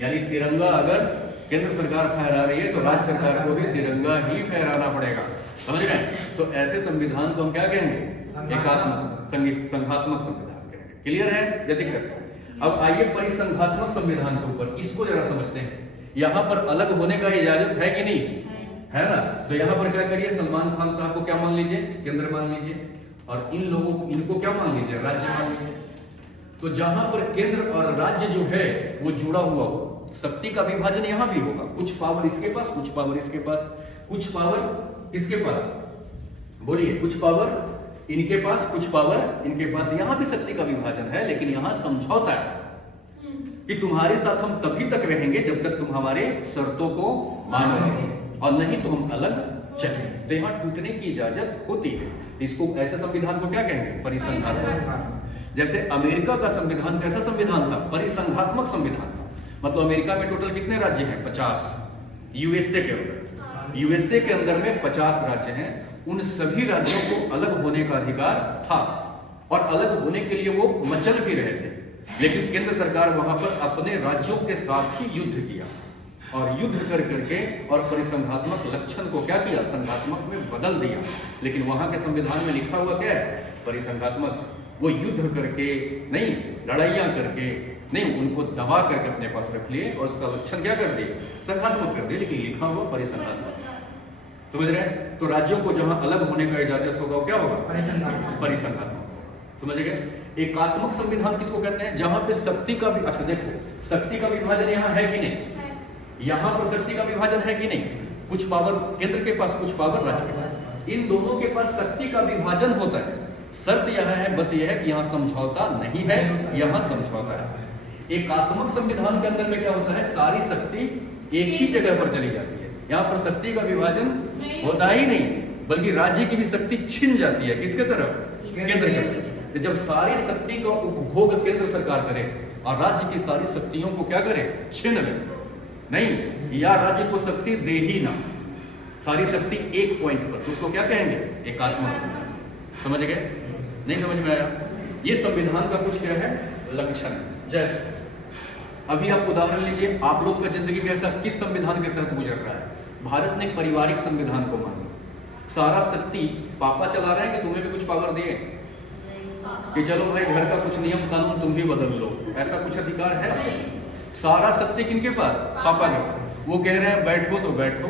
यानी तिरंगा अगर केंद्र सरकार फहरा रही है तो राज्य सरकार को भी तिरंगा ही फहराना पड़ेगा। समझ रहे हैं? तो ऐसे संविधान को हम क्या कहेंगे? संघात्मक संविधान कहेंगे। क्लियर है? या दिक्कत? अब आइए परिसंघात्मक संविधान के ऊपर, इसको जरा समझते हैं। यहाँ पर अलग होने का इजाजत है कि नहीं है ना? तो यहाँ पर क्या करिए, सलमान खान साहब को क्या मान लीजिए? केंद्र मान लीजिए, और इन लोगों को, इनको क्या मान लीजिए? राज्य मान लीजिए। तो जहां पर केंद्र और राज्य जो है वो जुड़ा हुआ हो, शक्ति का विभाजन यहां भी होगा, कुछ पावर इसके पास, कुछ पावर इसके पास, कुछ पावर इसके पास, बोलिए, कुछ पावर इनके पास, कुछ पावर इनके पास, यहां भी शक्ति का विभाजन है, लेकिन यहां समझौता है। कि तुम्हारे साथ हम तभी तक रहेंगे जब तक तुम हमारे शर्तों को मानोगे, और नहीं तो हम अलग चले। तो यहाँ टूटने की इजाजत होती है। इसको ऐसे संविधान को क्या कहेंगे? परिसंघात्मक। जैसे अमेरिका का संविधान कैसा संविधान था? परिसंघात्मक संविधान था। मतलब अमेरिका में टोटल कितने राज्य हैं? 50। यूएसए के अंदर, यूएसए के अंदर में 50 राज्य हैं। उन सभी राज्यों को अलग होने का अधिकार था, और अलग होने के लिए वो मचल भी रहे थे, लेकिन केंद्र सरकार वहां पर अपने राज्यों के साथ ही युद्ध किया, और युद्ध कर करके और परिसंघात्मक लक्षण को क्या किया? संघात्मक में बदल दिया। लेकिन वहां के संविधान में लिखा हुआ क्या है? परिसंघात्मक। वो युद्ध करके नहीं, लड़ाइयां करके नहीं, उनको दबा करके अपने पास रख लिए और उसका लक्षण क्या कर दिए? संघात्मक कर दिए, लेकिन लिखा हुआ परिसंघात्मक। समझ रहे हैं? तो राज्यों को जहां अलग होने का इजाजत होगा वो क्या होगा? परिसंघात्मक। समझ गए? एकात्मक संविधान किसको कहते हैं? जहां पे शक्ति का भी, अच्छा देखो, शक्ति का विभाजन यहाँ है कि नहीं? यहाँ पर शक्ति का विभाजन है कि नहीं? कुछ पावर केंद्र के पास, कुछ पावर राज्य के पास। इन दोनों के पास शक्ति का विभाजन होता है। शर्त यहाँ है, बस यह है कि यहाँ समझौता नहीं है, यहाँ समझौता है। एकात्मक संविधान के अंदर में क्या होता है? सारी शक्ति एक ही जगह पर चली जाती है। यहाँ पर शक्ति का विभाजन होता ही नहीं, बल्कि राज्य की भी शक्ति छिन जाती है। किसके तरफ? केंद्र की तरफ। जब सारी शक्ति का उपभोग केंद्र सरकार करे और राज्य की सारी शक्तियों को क्या करे? छीन ले नहीं, या राज्य को शक्ति दे ही ना, सारी शक्ति एक पॉइंट पर, तो उसको क्या कहेंगे? एकात्मक संविधान। समझ गए? नहीं समझ में आया? ये संविधान का कुछ क्या है? लक्षण। जैसे अभी आप उदाहरण लीजिए, आप लोग का जिंदगी कैसा, किस संविधान के तहत गुजर रहा है? भारत ने पारिवारिक संविधान को माना। सारा शक्ति पापा चला रहे हैं कि तुम्हें भी कुछ पावर दिए कि चलो भाई घर का कुछ नियम कानून तुम भी बदल लो, ऐसा कुछ अधिकार है? सारा शक्ति किनके पास? पापा के पास। वो कह रहे हैं बैठो तो बैठो,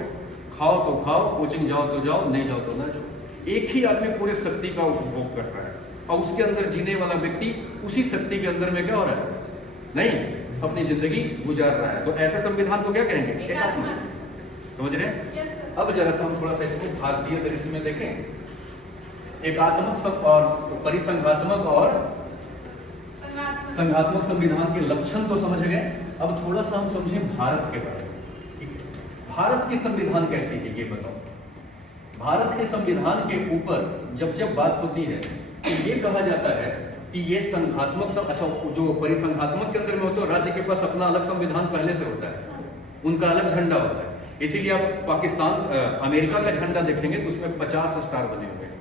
खाओ तो खाओ, कोचिंग जाओ तो जाओ, नहीं जाओ तो ना जाओ। एक ही आदमी पूरे शक्ति का उपभोग कर रहा है, और उसके अंदर जीने वाला व्यक्ति उसी शक्ति के अंदर में क्या हो रहा है? नहीं, अपनी जिंदगी गुजार रहा है। तो ऐसे संविधान को क्या कहेंगे? एकात्मक। समझ रहे हैं? अब जरा सा हम थोड़ा सा इसको भारतीय दृष्टि में देखें। एकात्मक और परिसंघात्मक और संघात्मक संविधान के लक्षण तो समझ गए। अब थोड़ा सा हम समझें भारत के बारे में। भारत की संविधान कैसी है ये बताओ। भारत के संविधान के ऊपर जब जब बात होती है तो ये कहा जाता है कि ये संघात्मक, अच्छा जो परिसंघात्मक के अंदर में होता है, राज्य के पास अपना अलग संविधान पहले से होता है, उनका अलग झंडा होता है। इसीलिए आप पाकिस्तान अमेरिका का झंडा देखेंगे तो उसमें 50 स्टार बने हुए हैं।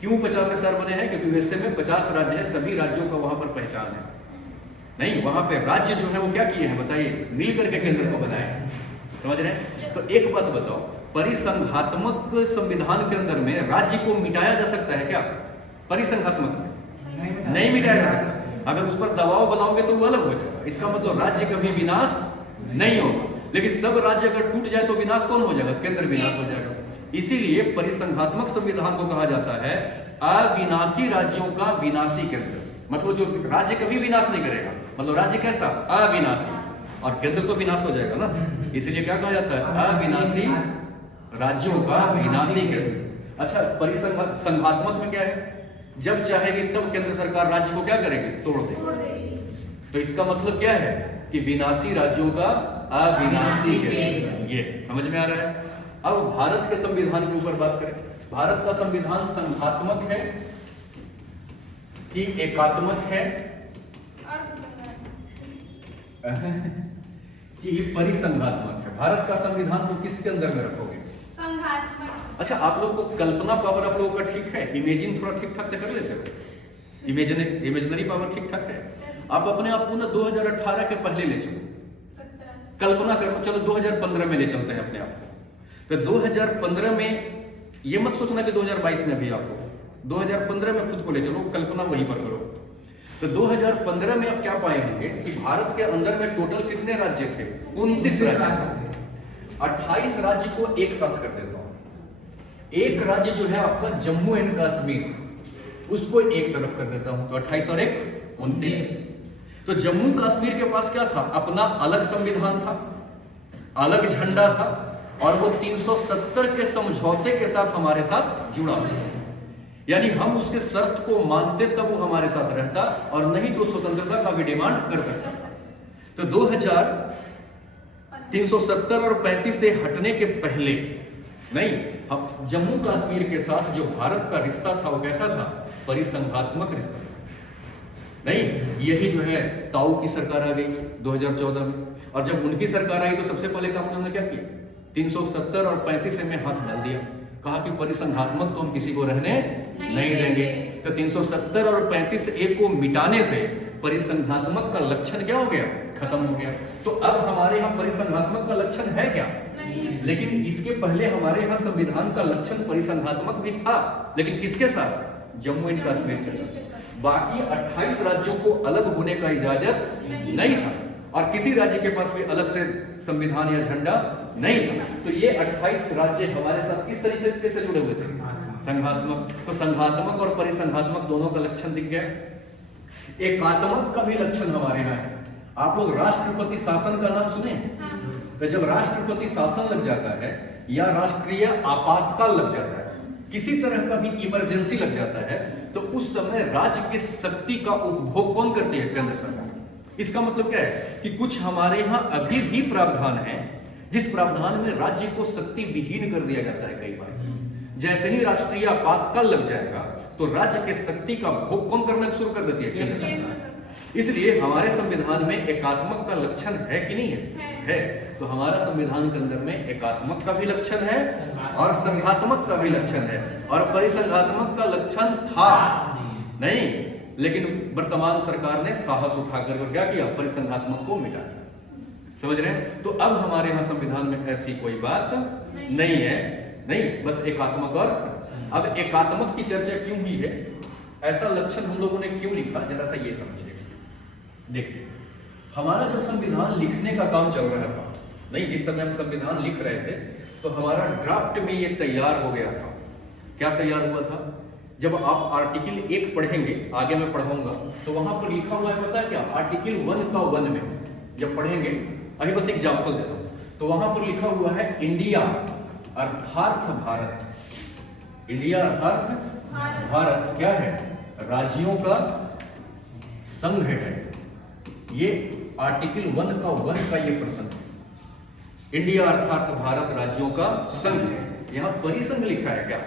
क्यों 50 स्टार बने हैं? क्योंकि यूएसए में 50 राज्य है, सभी राज्यों का वहां पर पहचान है। नहीं, वहां पे राज्य जो है वो क्या किए हैं बताइए? मिल करके केंद्र को बनाए हैं। समझ रहे हैं? तो एक बात बताओ, परिसंघात्मक संविधान के अंदर में राज्य को मिटाया जा सकता है क्या? परिसंघात्मक नहीं मिटाया जा सकता। अगर उस पर दबाव बनाओगे तो वो अलग हो जाएगा। इसका मतलब राज्य कभी विनाश नहीं होगा। लेकिन सब राज्य अगर टूट जाए तो विनाश कौन हो जाएगा? केंद्र विनाश हो जाएगा। इसीलिए परिसंघात्मक संविधान को कहा जाता है अविनाशी राज्यों का विनाशी केंद्र। मतलब जो राज्य कभी विनाश नहीं करेगा, मतलब राज्य कैसा? अविनाशी, और केंद्र तो विनाश हो जाएगा ना। इसीलिए क्या कहा जाता है? अविनाशी राज्यों का विनाशी केंद्र। अच्छा, परिसंघात्मक में क्या है? जब चाहेगी तब केंद्र सरकार राज्य को क्या करेगी? तोड़ देगी। तो इसका मतलब क्या है? कि विनाशी राज्यों का अविनाशी केंद्र। ये समझ में आ रहा है? अब भारत के संविधान के ऊपर बात करें। भारत का संविधान संघात्मक है कि एकात्मक है कि परिसंघात्मक है? भारत का संविधान को किसके अंदर में रखोगे? संघात्मक। अच्छा, आप लोग को कल्पना पावर आप लोगों का ठीक है? इमेजिन थोड़ा ठीक ठाक से कर लेते हो? इमेजिनरी पावर ठीक ठाक है? आप अपने आप को ना 2018 के पहले ले चलो, कल्पना करो। चलो 2015 में ले चलते हैं अपने आप को। तो 2015 में ये मत सोचना कि 2022 में भी आप हो, 2015 में खुद को ले चलो, कल्पना वहीं पर करो। तो 2015 में आप क्या पाए होंगे कि भारत के अंदर में टोटल कितने राज्य थे? 29 राज्य। 28 राज्य को एक साथ कर देता हूं। एक राज्य जो है आपका जम्मू एंड कश्मीर, उसको एक तरफ कर देता हूं। तो 28 और 1 29। तो जम्मू कश्मीर के पास क्या था? अपना अलग संविधान था, अलग झंडा था, और वो 370 के समझौते के साथ हमारे साथ जुड़ा हुआ। यानी हम उसके शर्त को मानते तब वो हमारे साथ रहता, और नहीं तो स्वतंत्रता का भी डिमांड कर सकता। तो 2370 और 35 से हटने के पहले नहीं, अब जम्मू कश्मीर के साथ जो भारत का रिश्ता था वो कैसा था? परिसंघात्मक रिश्ता था। नहीं, यही जो है ताऊ की सरकार आ गई 2014 में, और जब उनकी सरकार आई तो सबसे पहले काम उन्होंने क्या किया? 370 और 35 में हाथ डाल दिया, कहा कि परिसंघात्मक तो हम किसी को रहने नहीं देंगे। तो 370 और 35 ए को मिटाने से परिसंघात्मक का लक्षण क्या हो गया? खत्म हो गया। तो अब हमारे यहाँ परिसंघात्मक का लक्षण है क्या? लेकिन इसके पहले हमारे यहाँ संविधान का लक्षण परिसंघात्मक भी था, लेकिन किसके साथ? जम्मू एंड कश्मीर के साथ। बाकी 28 राज्यों को अलग होने का इजाजत नहीं था, और किसी राज्य के पास भी अलग से संविधान या झंडा नहीं था। तो ये 28 राज्य हमारे साथ किस तरीके से जुड़े हुए थे? संघात्मक। तो संघात्मक और परिसंघात्मक दोनों का लक्षण दिख गया। एकात्मक का भी लक्षण हमारे यहाँ है। आप लोग राष्ट्रपति शासन का नाम सुने? तो जब राष्ट्रपति शासन लग जाता है या राष्ट्रीय आपातकाल लग जाता है, किसी तरह का भी इमरजेंसी लग जाता है, तो उस समय राज्य की शक्ति का उपभोग कौन करती है? केंद्र सरकार। इसका मतलब क्या है कि कुछ हमारे यहाँ अभी भी प्रावधान है जिस प्रावधान में राज्य को शक्ति विहीन कर दिया जाता है कई बार। जैसे ही राष्ट्रीय आपातकाल लग जाएगा तो राज्य के शक्ति का भोग कौन करना शुरू कर देती है? केंद्र सरकार। इसलिए हमारे संविधान में एकात्मक का लक्षण है कि नहीं है? तो हमारा संविधान के अंदर में एकात्मक का भी लक्षण है और संघात्मक का भी लक्षण है, और परिसंघात्मक का लक्षण था नहीं, लेकिन वर्तमान सरकार ने साहस उठाकर क्या किया? परिसंघात्मक को मिटा दिया। समझ रहे हैं? तो अब हमारे यहाँ संविधान में ऐसी कोई बात नहीं है, नहीं, बस एकात्मक। और अब एकात्मक की चर्चा क्यों हुई है, ऐसा लक्षण हम लोगों ने क्यों लिखा, जरा सा ये समझिए। देखिए, हमारा जब संविधान लिखने का काम चल रहा था, नहीं, जिस समय हम संविधान लिख रहे थे तो हमारा ड्राफ्ट में ये तैयार हो गया था। क्या तैयार हुआ था? जब आप आर्टिकल 1 पढ़ेंगे, आगे मैं पढ़ाऊंगा, तो वहां पर लिखा हुआ है, पता है क्या? आर्टिकल 1 का 1 में जब पढ़ेंगे, अभी बस एग्जांपल देता हूं, तो वहां पर लिखा हुआ है इंडिया अर्थात भारत। इंडिया अर्थात भारत क्या है? राज्यों का संघ है। ये आर्टिकल 1 का 1 का ये प्रश्न है। इंडिया अर्थात भारत राज्यों का संघ है। यहाँ परिसंघ लिखा है क्या?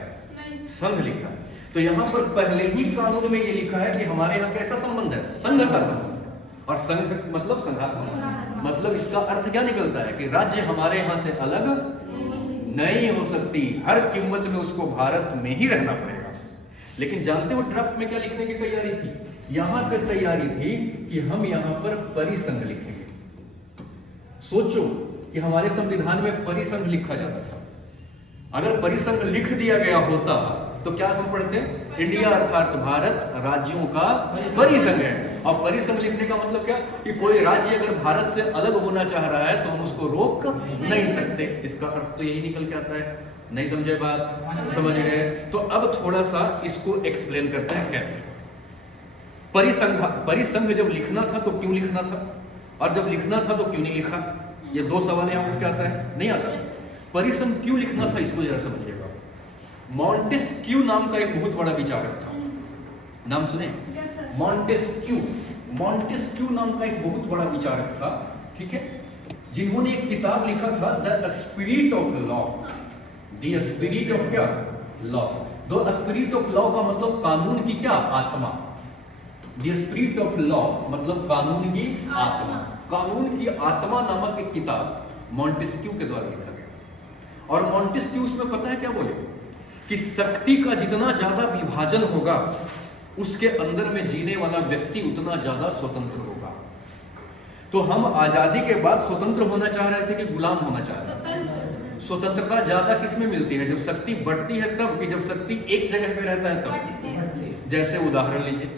संघ लिखा है। तो यहाँ पर पहले ही कानून में ये लिखा है कि हमारे यहाँ कैसा संबंध है? संघ का संबंध। और संघ मतलब संघात्मक, मतलब इसका अर्थ क्या निकलता है कि राज्य हमारे यहाँ से अलग नहीं हो सकती, हर कीमत में उसको भारत में ही रहना पड़ेगा। लेकिन जानते हो ड्राफ्ट में क्या लिखने की तैयारी थी? यहां पर तैयारी थी कि हम यहां पर परिसंघ लिखेंगे। सोचो कि हमारे संविधान में परिसंघ लिखा जाता था। अगर परिसंघ लिख दिया गया होता तो क्या हम पढ़ते? इंडिया अर्थात भारत राज्यों का परिसंघ है। और परिसंघ लिखने का मतलब क्या? कि कोई राज्य अगर भारत से अलग होना चाह रहा है तो हम उसको रोक नहीं सकते। इसका अर्थ तो यही निकल के आता है। नहीं समझे बात? समझ गए? तो अब थोड़ा सा इसको एक्सप्लेन करते हैं कैसे। परिसंघ जब लिखना था तो क्यों लिखना था, और जब लिखना था तो क्यों नहीं लिखा? ये दो सवाल यहाँ उठ के आता है, नहीं आता? परिसंघ क्यों लिखना था इसको जरा समझिएगा। मॉन्टेस्क्यू नाम का एक बहुत बड़ा विचारक था, नाम सुने? मॉन्टेस्क्यू नाम का एक बहुत बड़ा विचारक था, ठीक है, जिन्होंने एक किताब लिखा था the spirit of law. The spirit of क्या? Law. The spirit of law का मतलब कानून की क्या? आत्मा। द स्पिरिट ऑफ लॉ मतलब कानून की आत्मा। कानून की आत्मा नामक एक किताब मॉन्टेस्क्यू के द्वारा लिखा गया। और मॉन्टेस्क्यू उसमें पता है क्या बोले? कि शक्ति का जितना ज्यादा विभाजन होगा उसके अंदर में जीने वाला व्यक्ति उतना ज्यादा स्वतंत्र होगा। तो हम आजादी के बाद स्वतंत्र होना चाह रहे थे कि गुलाम होना चाह रहे थे? स्वतंत्रता ज्यादा किसमें मिलती है? जब शक्ति बढ़ती है तब, कि जब शक्ति एक जगह पे रहता है तब। जैसे उदाहरण लीजिए,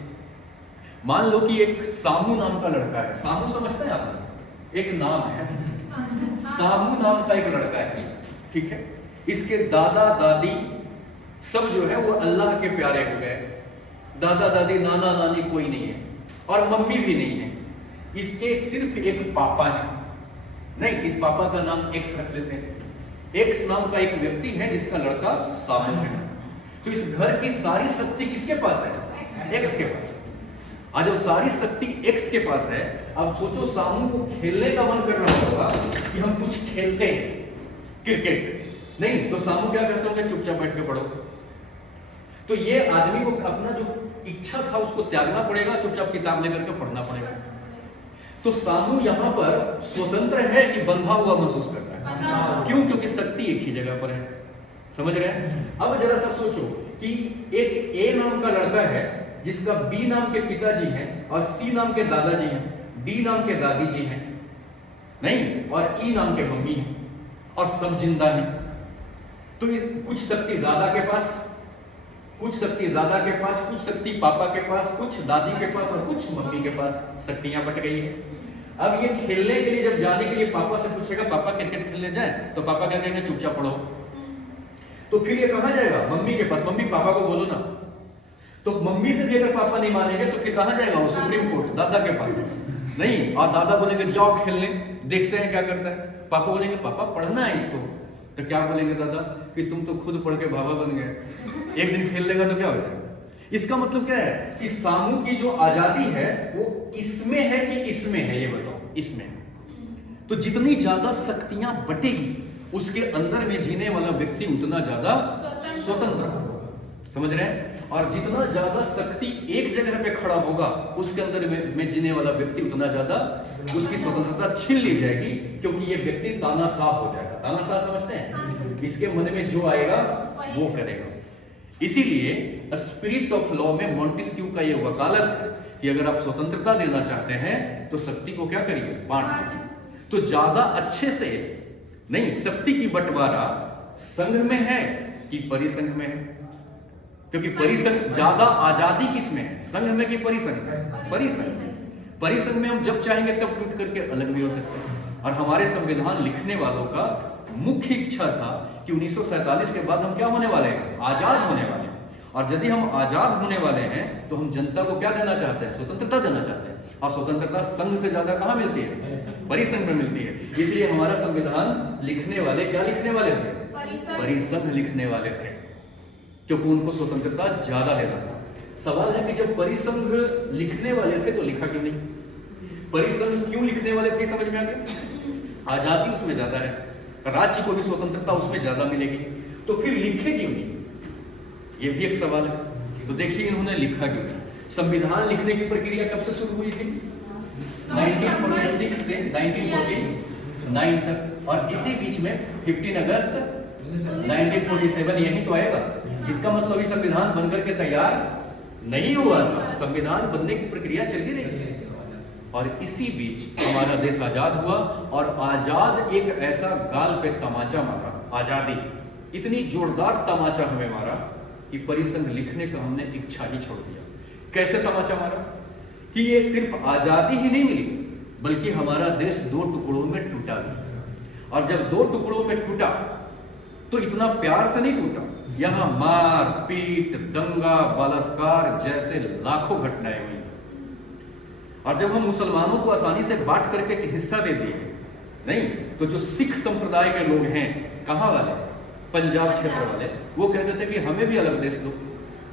मान लो कि एक सामू नाम का लड़का है। सामू समझते हैं आप? एक नाम है, सामू नाम का एक लड़का है, ठीक है। इसके दादा दादी सब जो है वो अल्लाह के प्यारे हो गए। दादा दादी नाना नानी कोई नहीं है और मम्मी भी नहीं है। इसके सिर्फ एक पापा है। नहीं, इस पापा का नाम एक्स रख लेते हैं। एक्स नाम का एक व्यक्ति है जिसका लड़का सामू है। तो इस घर की सारी शक्ति किसके पास है? एक्स के पास। आज जब सारी शक्ति एक्स के पास है, अब सोचो सामू को खेलने का मन कर रहा होगा कि हम कुछ खेलते हैं क्रिकेट, नहीं तो सामू क्या कहते होंगे, चुपचाप बैठ के पढ़ो। तो ये आदमी को अपना जो इच्छा था उसको त्यागना पड़ेगा, चुपचाप किताब लेकर के पढ़ना पड़ेगा। तो सामू यहां पर स्वतंत्र है कि बंधा हुआ महसूस करता है? क्यों? क्योंकि शक्ति एक ही जगह पर है। समझ रहे हैं? अब जरा सा सोचो कि एक ए नाम का लड़का है जिसका बी नाम के पिताजी हैं और सी नाम के दादाजी हैं, डी नाम के दादी जी हैं, नहीं, और ई नाम के मम्मी हैं, और सब जिंदा हैं। तो कुछ शक्ति दादा के पास, कुछ शक्ति दादा के पास, कुछ शक्ति पापा के पास, कुछ दादी के पास और कुछ मम्मी के पास शक्तियां बट गई है। अब ये खेलने के लिए जब जाने के लिए पापा से पूछेगा, पापा क्रिकेट खेलने जाएं, तो पापा क्या कहेंगे, चुपचाप पढ़ो। तो फिर ये कहां जाएगा, मम्मी के पास, मम्मी पापा को बोलो ना। तो मम्मी से भी अगर पापा नहीं मानेंगे तो फिर कहां जाएगा वो, सुप्रीम कोर्ट, दादा के पास, नहीं, और दादा बोलेंगे जाओ खेलने, देखते हैं क्या करता है। पापा बोलेंगे पापा पढ़ना है इसको, तो क्या बोलेंगे दादा कि तुम तो खुद पढ़ के बाबा बन गए, एक दिन खेल लेगा तो क्या हो जाएगा। इसका मतलब क्या है कि सामू की जो आजादी है वो इसमें है कि इसमें है, ये बताओ, इसमें। तो जितनी ज्यादा शक्तियां बटेगी उसके अंदर में जीने वाला व्यक्ति उतना ज्यादा स्वतंत्र होगा। समझ रहे हैं? और जितना ज्यादा शक्ति एक जगह पे खड़ा होगा उसके अंदर में जीने वाला व्यक्ति उतना ज्यादा उसकी स्वतंत्रता छीन ली जाएगी, क्योंकि ये व्यक्ति तानाशाह हो जाएगा। तानाशाह समझते हैं? इसके मन में जो आएगा वो करेगा। इसीलिए स्पिरिट ऑफ लॉ में मॉन्टेस्क्यू का ये वकालत है कि अगर आप स्वतंत्रता देना चाहते हैं तो शक्ति को क्या करिए, बांट दीजिए। तो ज्यादा अच्छे से नहीं, शक्ति की बंटवारा संघ में है कि परिसंघ में है? क्योंकि परिसंघ ज्यादा आजादी किसमें है, संघ में कि परिसंघ में? परिसंघ। परिसंघ में हम जब चाहेंगे तब टूट करके अलग भी हो सकते हैं। और हमारे संविधान लिखने वालों का मुख्य इच्छा था कि 1947 के बाद हम क्या होने वाले हैं, आजाद होने वाले हैं। और यदि हम आजाद होने वाले हैं तो हम जनता को क्या देना चाहते हैं, स्वतंत्रता देना चाहते हैं। और स्वतंत्रता संघ से ज्यादा कहां मिलती है, परिसंघ में मिलती है। इसलिए हमारा संविधान लिखने वाले क्या लिखने वाले थे, परिसंघ लिखने वाले थे, क्योंकि उनको स्वतंत्रता ज्यादा देना था। सवाल है कि जब परिसंघ लिखने वाले थे तो लिखा क्यों नहीं? परिसंघ क्यों लिखने वाले थे, समझ में आ गया? आजादी उसमें ज्यादा है, राज्य को भी स्वतंत्रता उसमें ज्यादा मिलेगी, तो फिर लिखे क्यों नहीं, ये भी एक सवाल है। तो देखिए इन्होंने लिखा क्यों नहीं। संविधान लिखने की प्रक्रिया कब से शुरू हुई थी? 1946 से 1949 तक, और इसी बीच में 15 अगस्त 1947 यही तो आएगा। इसका मतलब ये संविधान बनकर के तैयार नहीं हुआ था, संविधान बनने की प्रक्रिया चलती रही थी। और इसी बीच हमारा देश आजाद हुआ, और आजाद एक ऐसा गाल पे तमाचा मारा, आजादी इतनी जोरदार तमाचा हमें मारा कि परिसंघ लिखने का हमने इच्छा ही छोड़ दिया। कैसे तमाचा मारा कि ये सिर्फ आजादी ही नहीं मिली बल्कि हमारा देश दो टुकड़ों में टूटा भी। और जब दो टुकड़ों में टूटा तो इतना प्यार से नहीं टूटा, यहां मार पीट, दंगा, बलात्कार जैसे लाखों घटनाएं हुई। और जब हम मुसलमानों को आसानी से बांट करके एक हिस्सा दे दिए, नहीं तो जो सिख संप्रदाय के लोग हैं, कहां वाले, पंजाब क्षेत्र वाले, वो कहते थे कि हमें भी अलग देश दो।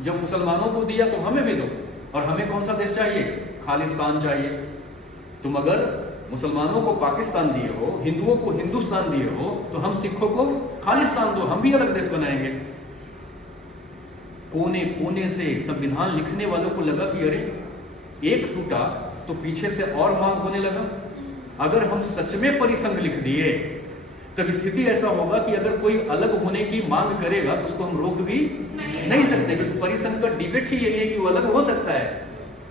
जब मुसलमानों को दिया तो हमें भी दो, और हमें कौन सा देश चाहिए, खालिस्तान चाहिए। तुम अगर मुसलमानों को पाकिस्तान दिए हो, हिंदुओं को हिंदुस्तान दिए हो, तो हम सिखों को खालिस्तान दो, हम भी अलग देश बनाएंगे। कोने कोने से संविधान लिखने वालों को लगा कि अरे एक टूटा तो पीछे से और मांग होने लगा। अगर हम सच में परिसंघ लिख दिए तब स्थिति ऐसा होगा कि अगर कोई अलग होने की मांग करेगा तो उसको हम रोक भी नहीं सकते, क्योंकि परिसंघ का डिबेट ही यही है कि वो अलग हो सकता है,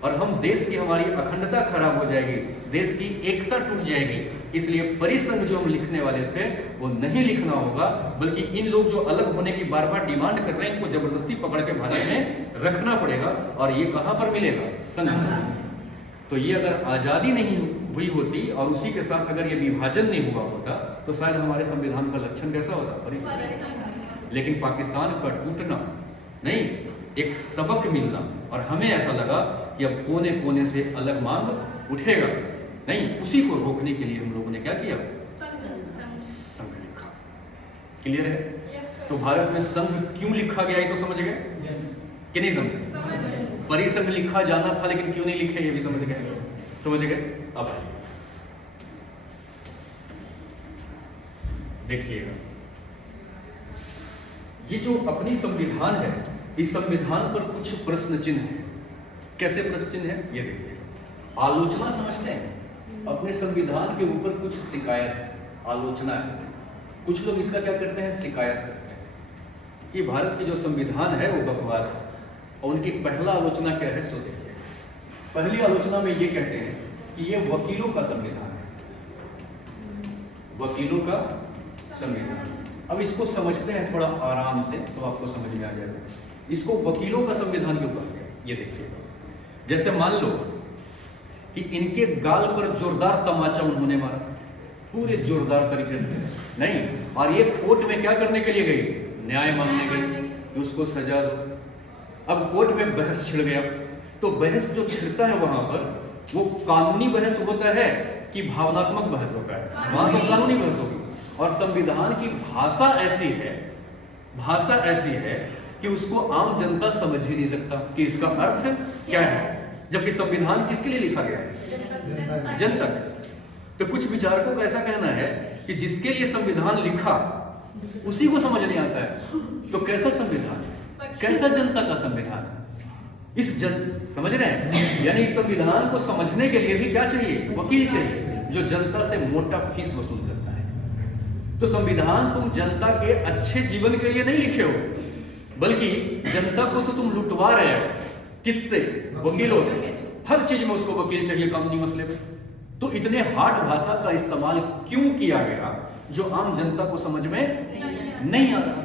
और हम देश की हमारी अखंडता खराब हो जाएगी, देश की एकता टूट जाएगी। इसलिए परिसंघ जो हम लिखने वाले थे वो नहीं लिखना होगा, बल्कि इन लोग जो अलग होने की बार बार डिमांड कर रहे हैं इनको जबरदस्ती पकड़ के भारत में रखना पड़ेगा। और ये कहां पर मिलेगा, संघ। तो ये अगर आजादी नहीं हुई होती और उसी के साथ अगर ये विभाजन नहीं हुआ होता तो शायद हमारे संविधान का लक्षण कैसा होता, परिसंघ। लेकिन पाकिस्तान का टूटना नहीं, एक सबक मिलना, और हमें ऐसा लगा कि अब कोने कोने से अलग मांग उठेगा, नहीं, उसी को रोकने के लिए हम लोगों ने क्या किया, संघ लिखा। क्लियर है? तो भारत में संघ क्यों लिखा गया ये तो समझ गए कि नहीं समझे? परिसर में लिखा जाना था लेकिन क्यों नहीं लिखे, ये भी समझ गए? समझ गए? अब देखिएगा, ये जो अपनी संविधान है, इस संविधान पर कुछ प्रश्न चिन्ह है। कैसे प्रश्न चिन्ह है ये देखिए। आलोचना समझते हैं, अपने संविधान के ऊपर कुछ शिकायत, आलोचना है। कुछ लोग इसका क्या करते हैं, शिकायत करते हैं कि भारत की जो संविधान है वो बकवास है। और उनकी पहला आलोचना क्या है, सो देखिए। पहली आलोचना में ये कहते हैं कि ये वकीलों का संविधान है, वकीलों का संविधान। अब इसको समझते हैं थोड़ा आराम से तो आपको समझ में आ जाएगा। इसको वकीलों का संविधान क्यों कहा गया, ये देखिएगा। जैसे मान लो कि इनके गाल पर जोरदार तमाचा उन्होंने मारा, पूरे जोरदार तरीके से, नहीं, और ये कोर्ट में क्या करने के लिए गई, न्याय मांगने गई कि उसको सजा दो। अब कोर्ट में बहस छिड़ गया, तो बहस जो छिड़ता है वहां पर वो कानूनी बहस होता है कि भावनात्मक बहस होता है, वहां तो कानूनी बहस होगी। और संविधान की भाषा ऐसी है, भाषा ऐसी है कि उसको आम जनता समझ ही नहीं सकता कि इसका अर्थ क्या है, जबकि संविधान किसके लिए लिखा गया है, जनता। तो कुछ विचारकों का ऐसा कहना है कि जिसके लिए संविधान लिखा उसी को समझ नहीं आता है, तो कैसा संविधान, कैसा जनता का संविधान। इस समझ रहे हैं, यानी इस संविधान को समझने के लिए भी क्या चाहिए, वकील चाहिए जो जनता से मोटा फीस वसूल करता है। तो संविधान तुम जनता के अच्छे जीवन के लिए नहीं लिखे हो, बल्कि जनता को तो तुम लुटवा रहे हो। किससे, वकीलों से। हर चीज में उसको वकील चाहिए कानूनी मसले में। तो इतने हार्ड भाषा का इस्तेमाल क्यों किया गया जो आम जनता को समझ में नहीं आ रहा,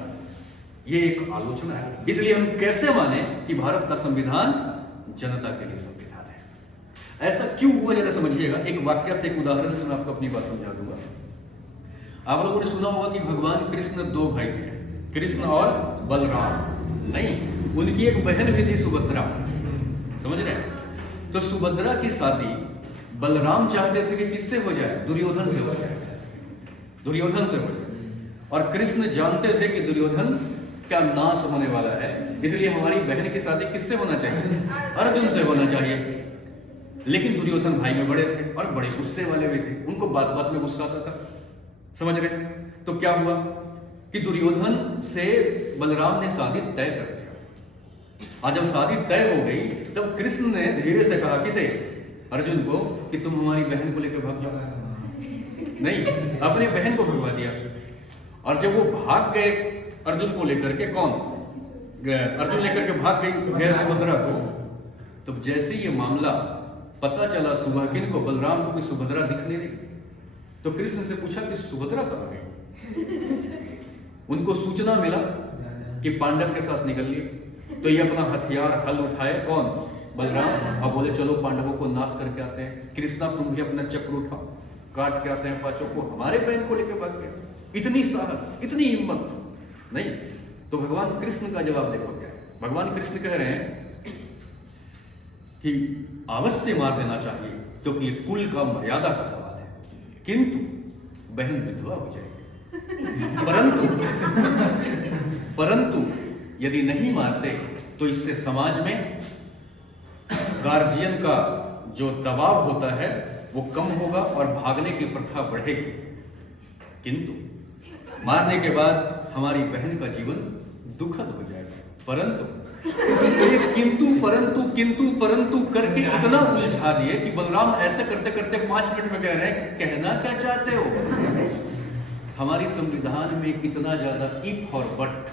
ये एक आलोचना है। इसलिए हम कैसे माने कि भारत का संविधान जनता के लिए संविधान है। ऐसा क्यों हुआ जरा समझिएगा। एक वाक्य से, एक उदाहरण से मैं आपको अपनी बात समझा दूंगा। आप लोगों ने सुना होगा कि भगवान कृष्ण दो भाई थे, कृष्ण और बलराम। नहीं, उनकी एक बहन भी थी, सुभद्रा। समझ रहे हैं? तो सुभद्रा की शादी बलराम चाहते थे कि किससे हो जाए, दुर्योधन से हो जाए, दुर्योधन से हो जाए। और कृष्ण जानते थे कि दुर्योधन का नाश होने वाला है, इसलिए हमारी बहन की शादी किससे होना चाहिए, अर्जुन से होना चाहिए। लेकिन दुर्योधन भाई में बड़े थे और बड़े गुस्से वाले भी थे, उनको बात बात में गुस्सा आता था। समझ रहे? तो क्या हुआ कि दुर्योधन से बलराम ने शादी तय कर दिया। और जब शादी तय हो गई तब कृष्ण ने धीरे से कहा, किसे, अर्जुन को, कि तुम हमारी बहन को लेकर भाग जाओ। नहीं, अपने बहन को भगवा दिया। और जब वो भाग गए अर्जुन को लेकर के, कौन, अर्जुन लेकर के भाग गए सुभद्रा को, तो जैसे ये मामला पता चला सुबहकिन को, बलराम को, कि सुभद्रा दिख नहीं रही, तो कृष्ण से पूछा कि सुभद्रा कहाँ गई। उनको सूचना मिला कि पांडव के साथ निकल लिए। तो ये अपना हथियार हल उठाए, कौन, बलराम, और बोले चलो पांडवों को नाश करके आते हैं। कृष्णा तुम भी अपना चक्र उठाओ, काट के आते हैं पांचों को। हमारे बहन को लेकर भाग गए। इतनी साहस, इतनी हिम्मत नहीं। तो भगवान कृष्ण का जवाब देखो क्या है। भगवान कृष्ण कह रहे हैं कि अवश्य मार देना चाहिए क्योंकि ये कुल का मर्यादा का सवाल है, किंतु बहन विधवा हो जाएगी। परंतु यदि नहीं मारते तो इससे समाज में गार्जियन का जो दबाव होता है वो कम होगा और भागने की प्रथा बढ़ेगी। किंतु मारने के बाद हमारी बहन का जीवन दुखद हो जाएगा। परंतु तो ये किंतु परंतु करके इतना उलझा दिए कि बलराम ऐसे करते करते 5 मिनट में कह रहे हैं, कहना क्या चाहते हो। हमारी संविधान में इतना ज्यादा इफ और बट,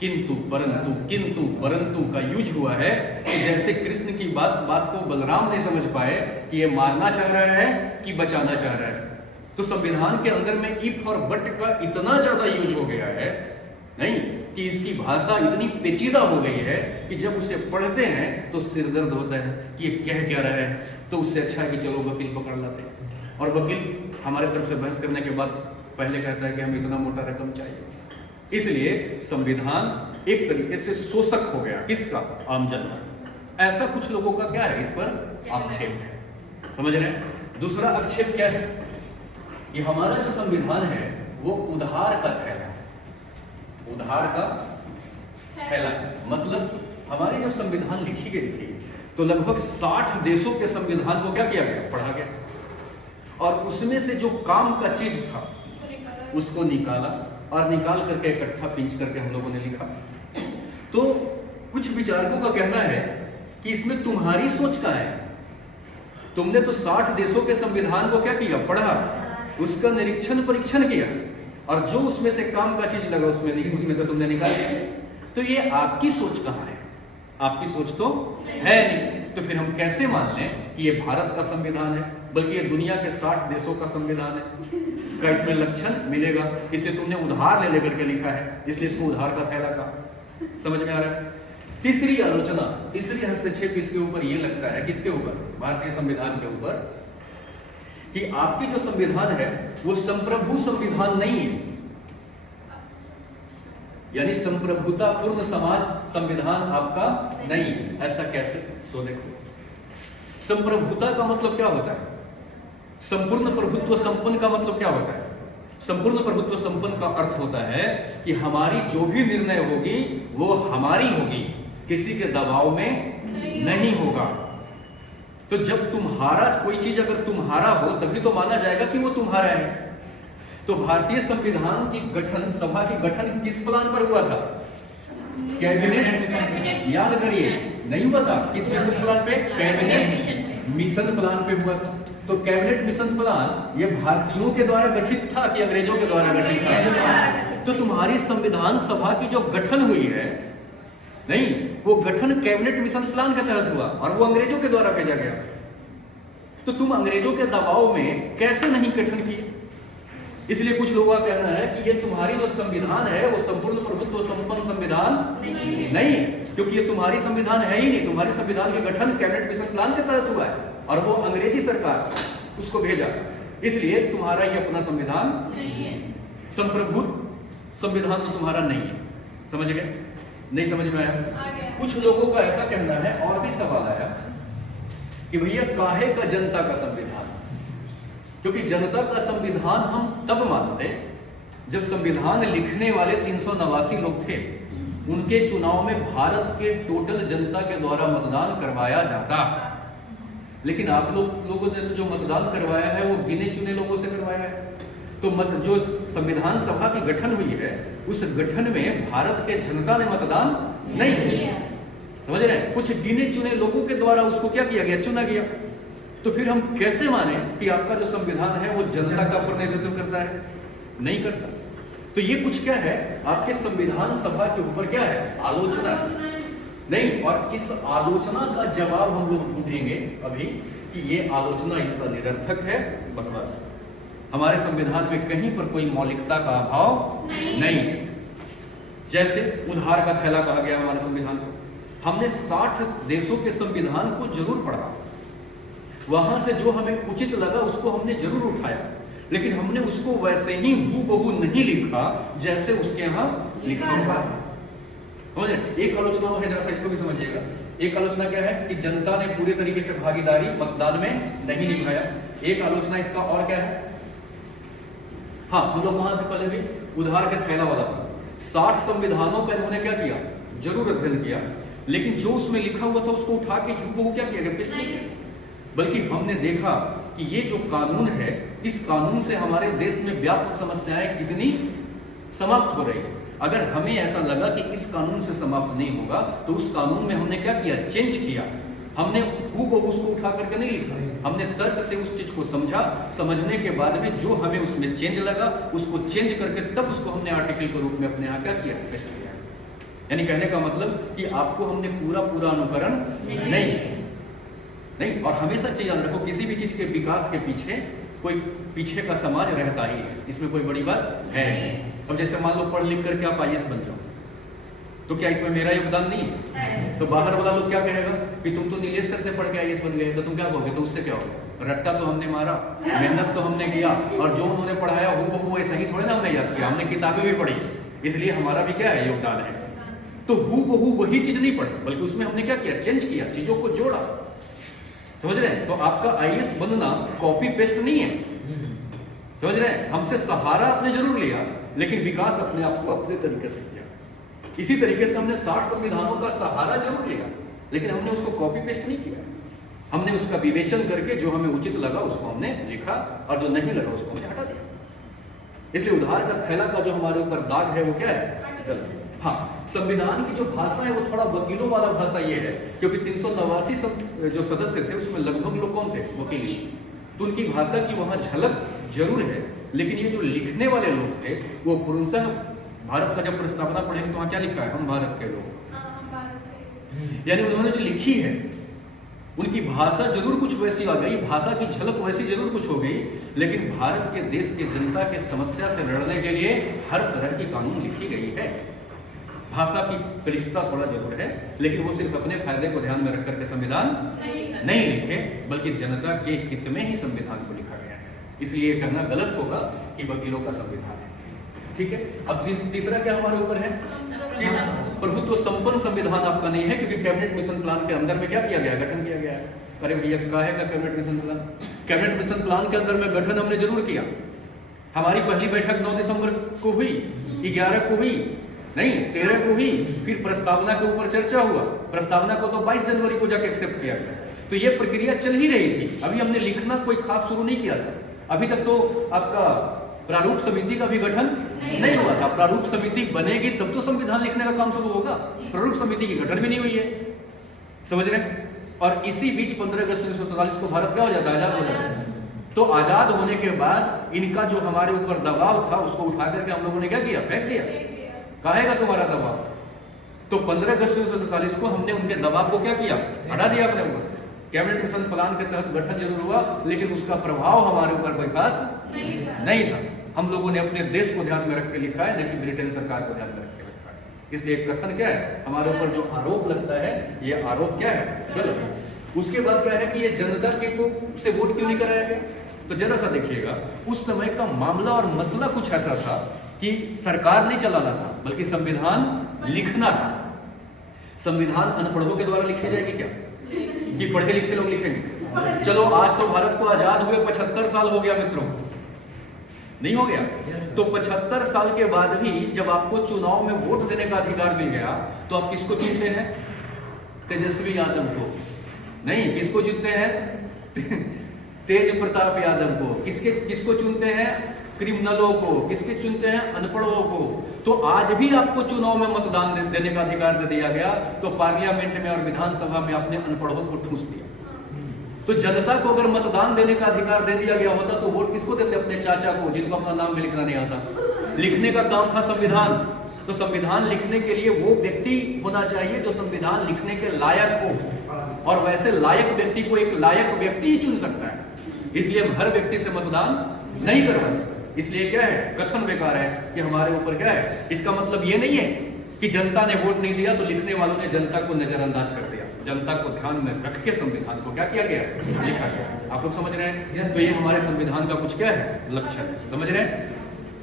किंतु परंतु का यूज हुआ है कि जैसे कृष्ण की बात को बलराम नहीं समझ पाए कि ये मारना चाह रहा है कि बचाना चाह रहा है। तो संविधान के अंदर में इफ और बट का इतना ज्यादा यूज हो गया है, नहीं, कि इसकी भाषा इतनी पेचीदा हो गई है कि जब उसे पढ़ते हैं तो सिर दर्द होता है कि ये कह क्या रहा है। तो उससे अच्छा है कि चलो वकील पकड़ लाते हैं। और वकील हमारे तरफ से बहस करने के बाद पहले कहता है कि हमें इतना मोटा रकम चाहिए। इसलिए संविधान एक तरीके से शोषक हो गया, किसका, आम जनता। ऐसा कुछ लोगों का क्या है, इस पर आक्षेप है। समझ रहे हैं? दूसरा आक्षेप क्या है कि हमारा जो संविधान है वो उधार का थैला है। उधार का थैला मतलब हमारी जब संविधान लिखी गई थी तो लगभग 60 देशों के संविधान को क्या किया गया, पढ़ा गया, और उसमें से जो काम का चीज था उसको निकाला और निकाल करके इकट्ठा पिंच करके हम लोगों ने लिखा। तो कुछ विचारकों का कहना है कि इसमें तुम्हारी सोच का है। तुमने तो 60 देशों के संविधान को क्या किया, पढ़ा, उसका निरीक्षण परीक्षण किया, और जो उसमें से काम का चीज लगा उसमें से तुमने निकाल दिया। तो ये आपकी सोच कहाँ है? आपकी सोच तो है नहीं। तो फिर हम कैसे मान लें कि ये भारत का संविधान है, बल्कि ये दुनिया के 60 देशों का संविधान है? का इसमें लक्षण मिलेगा? इसलिए तुमने उधार ले लेकर के लिखा है, इसलिए इसको उधार का थैला कहा। समझ में आ रहा है? तीसरी आलोचना, तीसरी हस्तक्षेप इसके ऊपर ये लगता है, किसके ऊपर? भारतीय संविधान के ऊपर, कि आपकी जो संविधान है वो संप्रभु संविधान नहीं है, यानी संप्रभुतापूर्ण समाज संविधान आपका नहीं है। ऐसा कैसे? सो देखो, संप्रभुता का मतलब क्या होता है? संपूर्ण प्रभुत्व संपन्न का मतलब क्या होता है? संपूर्ण प्रभुत्व संपन्न का अर्थ होता है कि हमारी जो भी निर्णय होगी वो हमारी होगी, किसी के दबाव में नहीं होगा। तो जब तुम्हारा कोई चीज अगर तुम्हारा हो तभी तो माना जाएगा कि वो तुम्हारा है। तो भारतीय संविधान की गठन, सभा की गठन किस प्लान पर हुआ था? कैबिनेट, याद करिए, नहीं हुआ था किस मिशन प्लान पे? कैबिनेट मिशन प्लान पे हुआ था। तो कैबिनेट मिशन प्लान ये भारतीयों के द्वारा गठित था कि अंग्रेजों के द्वारा गठित था? तो तुम्हारी संविधान सभा की जो गठन हुई है, नहीं, वो गठन कैबिनेट मिशन प्लान के तहत हुआ और वो अंग्रेजों के द्वारा भेजा गया। तो तुम अंग्रेजों के दबाव में कैसे नहीं गठन किए? इसलिए कुछ लोगों का कहना है कि ये तुम्हारी जो संविधान है वो संपूर्ण प्रभुत्व संपन्न संविधान नहीं, क्योंकि ये तुम्हारी संविधान है ही नहीं। तुम्हारी संविधान का गठन कैबिनेट मिशन प्लान के तहत हुआ है और वो अंग्रेजी सरकार उसको भेजा, इसलिए तुम्हारा ये अपना संविधान नहीं है। संप्रभुत्व संविधान तो तुम्हारा नहीं है। समझ गए? नहीं समझ में आया? कुछ लोगों का ऐसा कहना है, और भी सवाल आया कि भैया काहे का जनता का संविधान? क्योंकि जनता का संविधान हम तब मानते जब संविधान लिखने वाले 389 लोग थे, उनके चुनाव में भारत के टोटल जनता के द्वारा मतदान करवाया जाता। लेकिन आप लोगों ने जो मतदान करवाया है वो गिने चुने लोगों से करवाया है। तो जो संविधान सभा की गठन हुई है उस गठन में भारत के जनता ने मतदान नहीं किया। समझ रहे हैं? कुछ गिने चुने लोगों के द्वारा उसको क्या किया गया? चुना गया। तो फिर हम कैसे माने कि आपका जो संविधान है वो जनता का प्रतिनिधित्व करता है? नहीं करता। तो ये कुछ क्या है? आपके संविधान सभा के ऊपर क्या है? आलोचना नहीं। और इस आलोचना का जवाब हम लोग ढूंढेंगे अभी कि ये आलोचना इनका निरर्थक है, बकवास। हमारे संविधान में कहीं पर कोई मौलिकता का अभाव नहीं है। जैसे उधार का थैला कहा गया हमारे संविधान को। हमने 60 देशों के संविधान को जरूर पढ़ा, वहां से जो हमें उचित लगा उसको हमने जरूर उठाया, लेकिन हमने उसको वैसे ही हूबहू नहीं लिखा जैसे उसके यहाँ लिखा हुआ है। समझे? एक आलोचना है, जरा सा इसको भी समझिएगा। एक आलोचना क्या है कि जनता ने पूरी तरीके से भागीदारी मतदान में नहीं निभाया। एक आलोचना इसका और क्या है? हाँ, हम लोग कहां से पहले भी उधार के थैला वाला था। 60 संविधानों का इन्होंने क्या किया? जरूर अध्ययन किया, लेकिन जो उसमें लिखा हुआ था उसको उठा के हूबहू क्या किया गया? पेश नहीं किया। बल्कि हमने देखा कि ये जो कानून है, इस कानून से हमारे देश में व्याप्त समस्याएं कितनी समाप्त हो रही है। अगर हमें ऐसा लगा कि इस कानून से समाप्त नहीं होगा तो उस कानून में हमने क्या किया? चेंज किया। हमने हूबहू उसको उठा करके नहीं लिखा, हमने तर्क से उस चीज को समझा। समझने के बाद में जो हमें उसमें चेंज लगा उसको चेंज करके तब उसको हमने आर्टिकल के रूप में अपने यहाँ क्या किया? पेश किया। यानी कहने का मतलब कि आपको हमने पूरा अनुकरण नहीं। और हमेशा चीज याद रखो, किसी भी चीज के विकास के पीछे कोई पीछे का समाज रहता ही है, इसमें कोई बड़ी बात है। अब जैसे मान लो पढ़ लिख करके आप IAS बन जाओ, तो क्या इसमें मेरा योगदान नहीं है? तो बाहर वाला लोग क्या कहेगा कि तुम तो नीले स्तर से पढ़ के IAS बन गए, तो तुम क्या कहोगे? तो उससे क्या होगा? रट्टा तो हमने मारा, मेहनत तो हमने किया, और जो उन्होंने पढ़ाया हूबहू वैसा ही थोड़े ना हमने याद किया, हमने किताबें भी पढ़ी, इसलिए हमारा भी क्या है? योगदान है। तो हूबहू वही चीज नहीं पढ़ी, बल्कि उसमें हमने क्या किया? चेंज किया, चीजों को जोड़ा। समझ रहे हैं? तो आपका IAS बनना कॉपी पेस्ट नहीं है। समझ रहे हैं? हमसे सहारा आपने जरूर लिया, लेकिन विकास अपने आप को अपने तरीके से किया। इसी तरीके से हमने 60 संविधानों का सहारा जरूर लिया, लेकिन हमने उसको कॉपी पेस्ट नहीं किया। हमने उसका विवेचन करके जो हमें उचित लगा उसको हमने लिखा, और जो नहीं लगा उसको हमने हटा दिया। इसलिए उधार का थैला का जो हमारे ऊपर दाग है वो क्या है? गलत। हाँ, संविधान की जो भाषा है वो थोड़ा वकीलों वाला भाषा ये है, क्योंकि 389 जो सदस्य थे उसमें लगभग लोग कौन थे? वकील। तो उनकी भाषा की वहां झलक जरूर है, लेकिन ये जो लिखने वाले लोग थे वो पूर्णतः भारत का जब प्रस्तावना पढ़ेंगे तो वहां क्या लिखा है? हम भारत के लोग। यानी उन्होंने जो लिखी है उनकी भाषा जरूर कुछ वैसी आ गई, भाषा की झलक वैसी जरूर कुछ हो गई, लेकिन भारत के देश के जनता के समस्या से लड़ने के लिए हर तरह की कानून लिखी गई है। भाषा की कलिष्ठता थोड़ा जरूर है, लेकिन वो सिर्फ अपने फायदे को ध्यान में रख करके संविधान नहीं लिखे, बल्कि जनता के हित में ही संविधान को लिखा गया है। इसलिए कहना गलत होगा कि वकीलों का संविधान है। ठीक है, अब तीसरा क्या हमारे ऊपर है कि प्रभुत्व संपन्न संविधान आपका नहीं है, क्योंकि कैबिनेट मिशन प्लान के अंदर में क्या किया गया? गठन किया गया है। अरे भैया काहे का cabinet mission plan? Cabinet mission plan के अंदर में गठन हमने जरूर किया। हमारी पहली बैठक 9 दिसंबर को हुई, 11 को हुई, नहीं 13 को हुई, फिर प्रस्तावना के ऊपर चर्चा हुआ। प्रस्तावना को तो 22 जनवरी को जाके एक्सेप्ट किया गया। तो ये प्रक्रिया चल ही रही थी, अभी हमने लिखना कोई खास शुरू नहीं किया था। अभी तक तो आपका प्रारूप समिति का भी गठन नहीं हुआ था। प्रारूप समिति बनेगी तब तो संविधान लिखने का काम शुरू होगा। प्रारूप समिति की गठन भी नहीं हुई है, समझ रहे हैं? और इसी बीच 15 अगस्त 1947 को भारत क्या हो जाता है? आजाद हो जाता है। तो आजाद होने के बाद इनका जो हमारे ऊपर दबाव था उसको उठा करके हम लोगों ने क्या किया? फेंक दिया। काहेगा तुम्हारा दबाव? तो 15 अगस्त 1947 को हमने उनके दबाव को क्या किया? हटा दिया अपने ऊपर से। कैबिनेट मिशन प्लान के तहत गठन जरूर हुआ, लेकिन उसका प्रभाव हमारे ऊपर कोई खास नहीं था। हम लोगों ने अपने देश को ध्यान में रख के लिखा है, नहीं ब्रिटेन सरकार को ध्यान में रख के लिखा है। इसलिए कथन क्या है? हमारे ऊपर जो आरोप लगता है ये आरोप क्या है? गलत। उसके बाद क्या है कि ये जनता के को से वोट क्यों नहीं कराया गया? तो जरा सा देखिएगा, उस समय का मामला और मसला कुछ ऐसा था कि सरकार नहीं चलाना था, बल्कि संविधान लिखना था। संविधान अनपढ़ों के द्वारा लिखी जाएगी क्या? कि पढ़े लिखे लोग लिखेंगे? चलो आज तो भारत को आजाद हुए 75 साल हो गया मित्रों, नहीं हो गया? तो 75 साल के बाद भी जब आपको चुनाव में वोट देने का अधिकार मिल गया तो आप किसको चुनते हैं? तेजस्वी यादव को नहीं, किसको चुनते हैं? तेज प्रताप यादव को। किसको चुनते हैं? क्रिमिनलों को। किसके चुनते हैं? अनपढ़ों को। तो आज भी आपको चुनाव में मतदान देने का अधिकार दे दिया गया, तो पार्लियामेंट में और विधानसभा में आपने अनपढ़ों को ठूस दिया। तो जनता को अगर मतदान देने का अधिकार दे दिया गया होता तो वोट किसको देते? अपने चाचा को, जिनको अपना नाम भी लिखना नहीं आता। लिखने का काम था संविधान। तो संविधान लिखने के लिए वो व्यक्ति होना चाहिए जो संविधान लिखने के लायक हो, और वैसे लायक व्यक्ति को एक लायक व्यक्ति ही चुन सकता है। इसलिए हम हर व्यक्ति से मतदान नहीं करवा सकते। इसलिए क्या है? कथन बेकार है कि हमारे ऊपर क्या है। इसका मतलब ये नहीं है कि जनता ने वोट नहीं दिया तो लिखने वालों ने जनता को नजरअंदाज कर दिया। जनता को ध्यान में रख के संविधान को क्या किया गया? लिखा गया। आप लोग समझ रहे हैं? तो ये हमारे संविधान का कुछ क्या है? लक्षण है। समझ रहे हैं?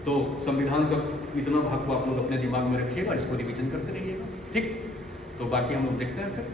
तो संविधान का इतना भाग को आप लोग अपने दिमाग में रखिएगा और इसको रिवीजन करते रहिएगा। ठीक, तो बाकी हम लोग देखते हैं फिर।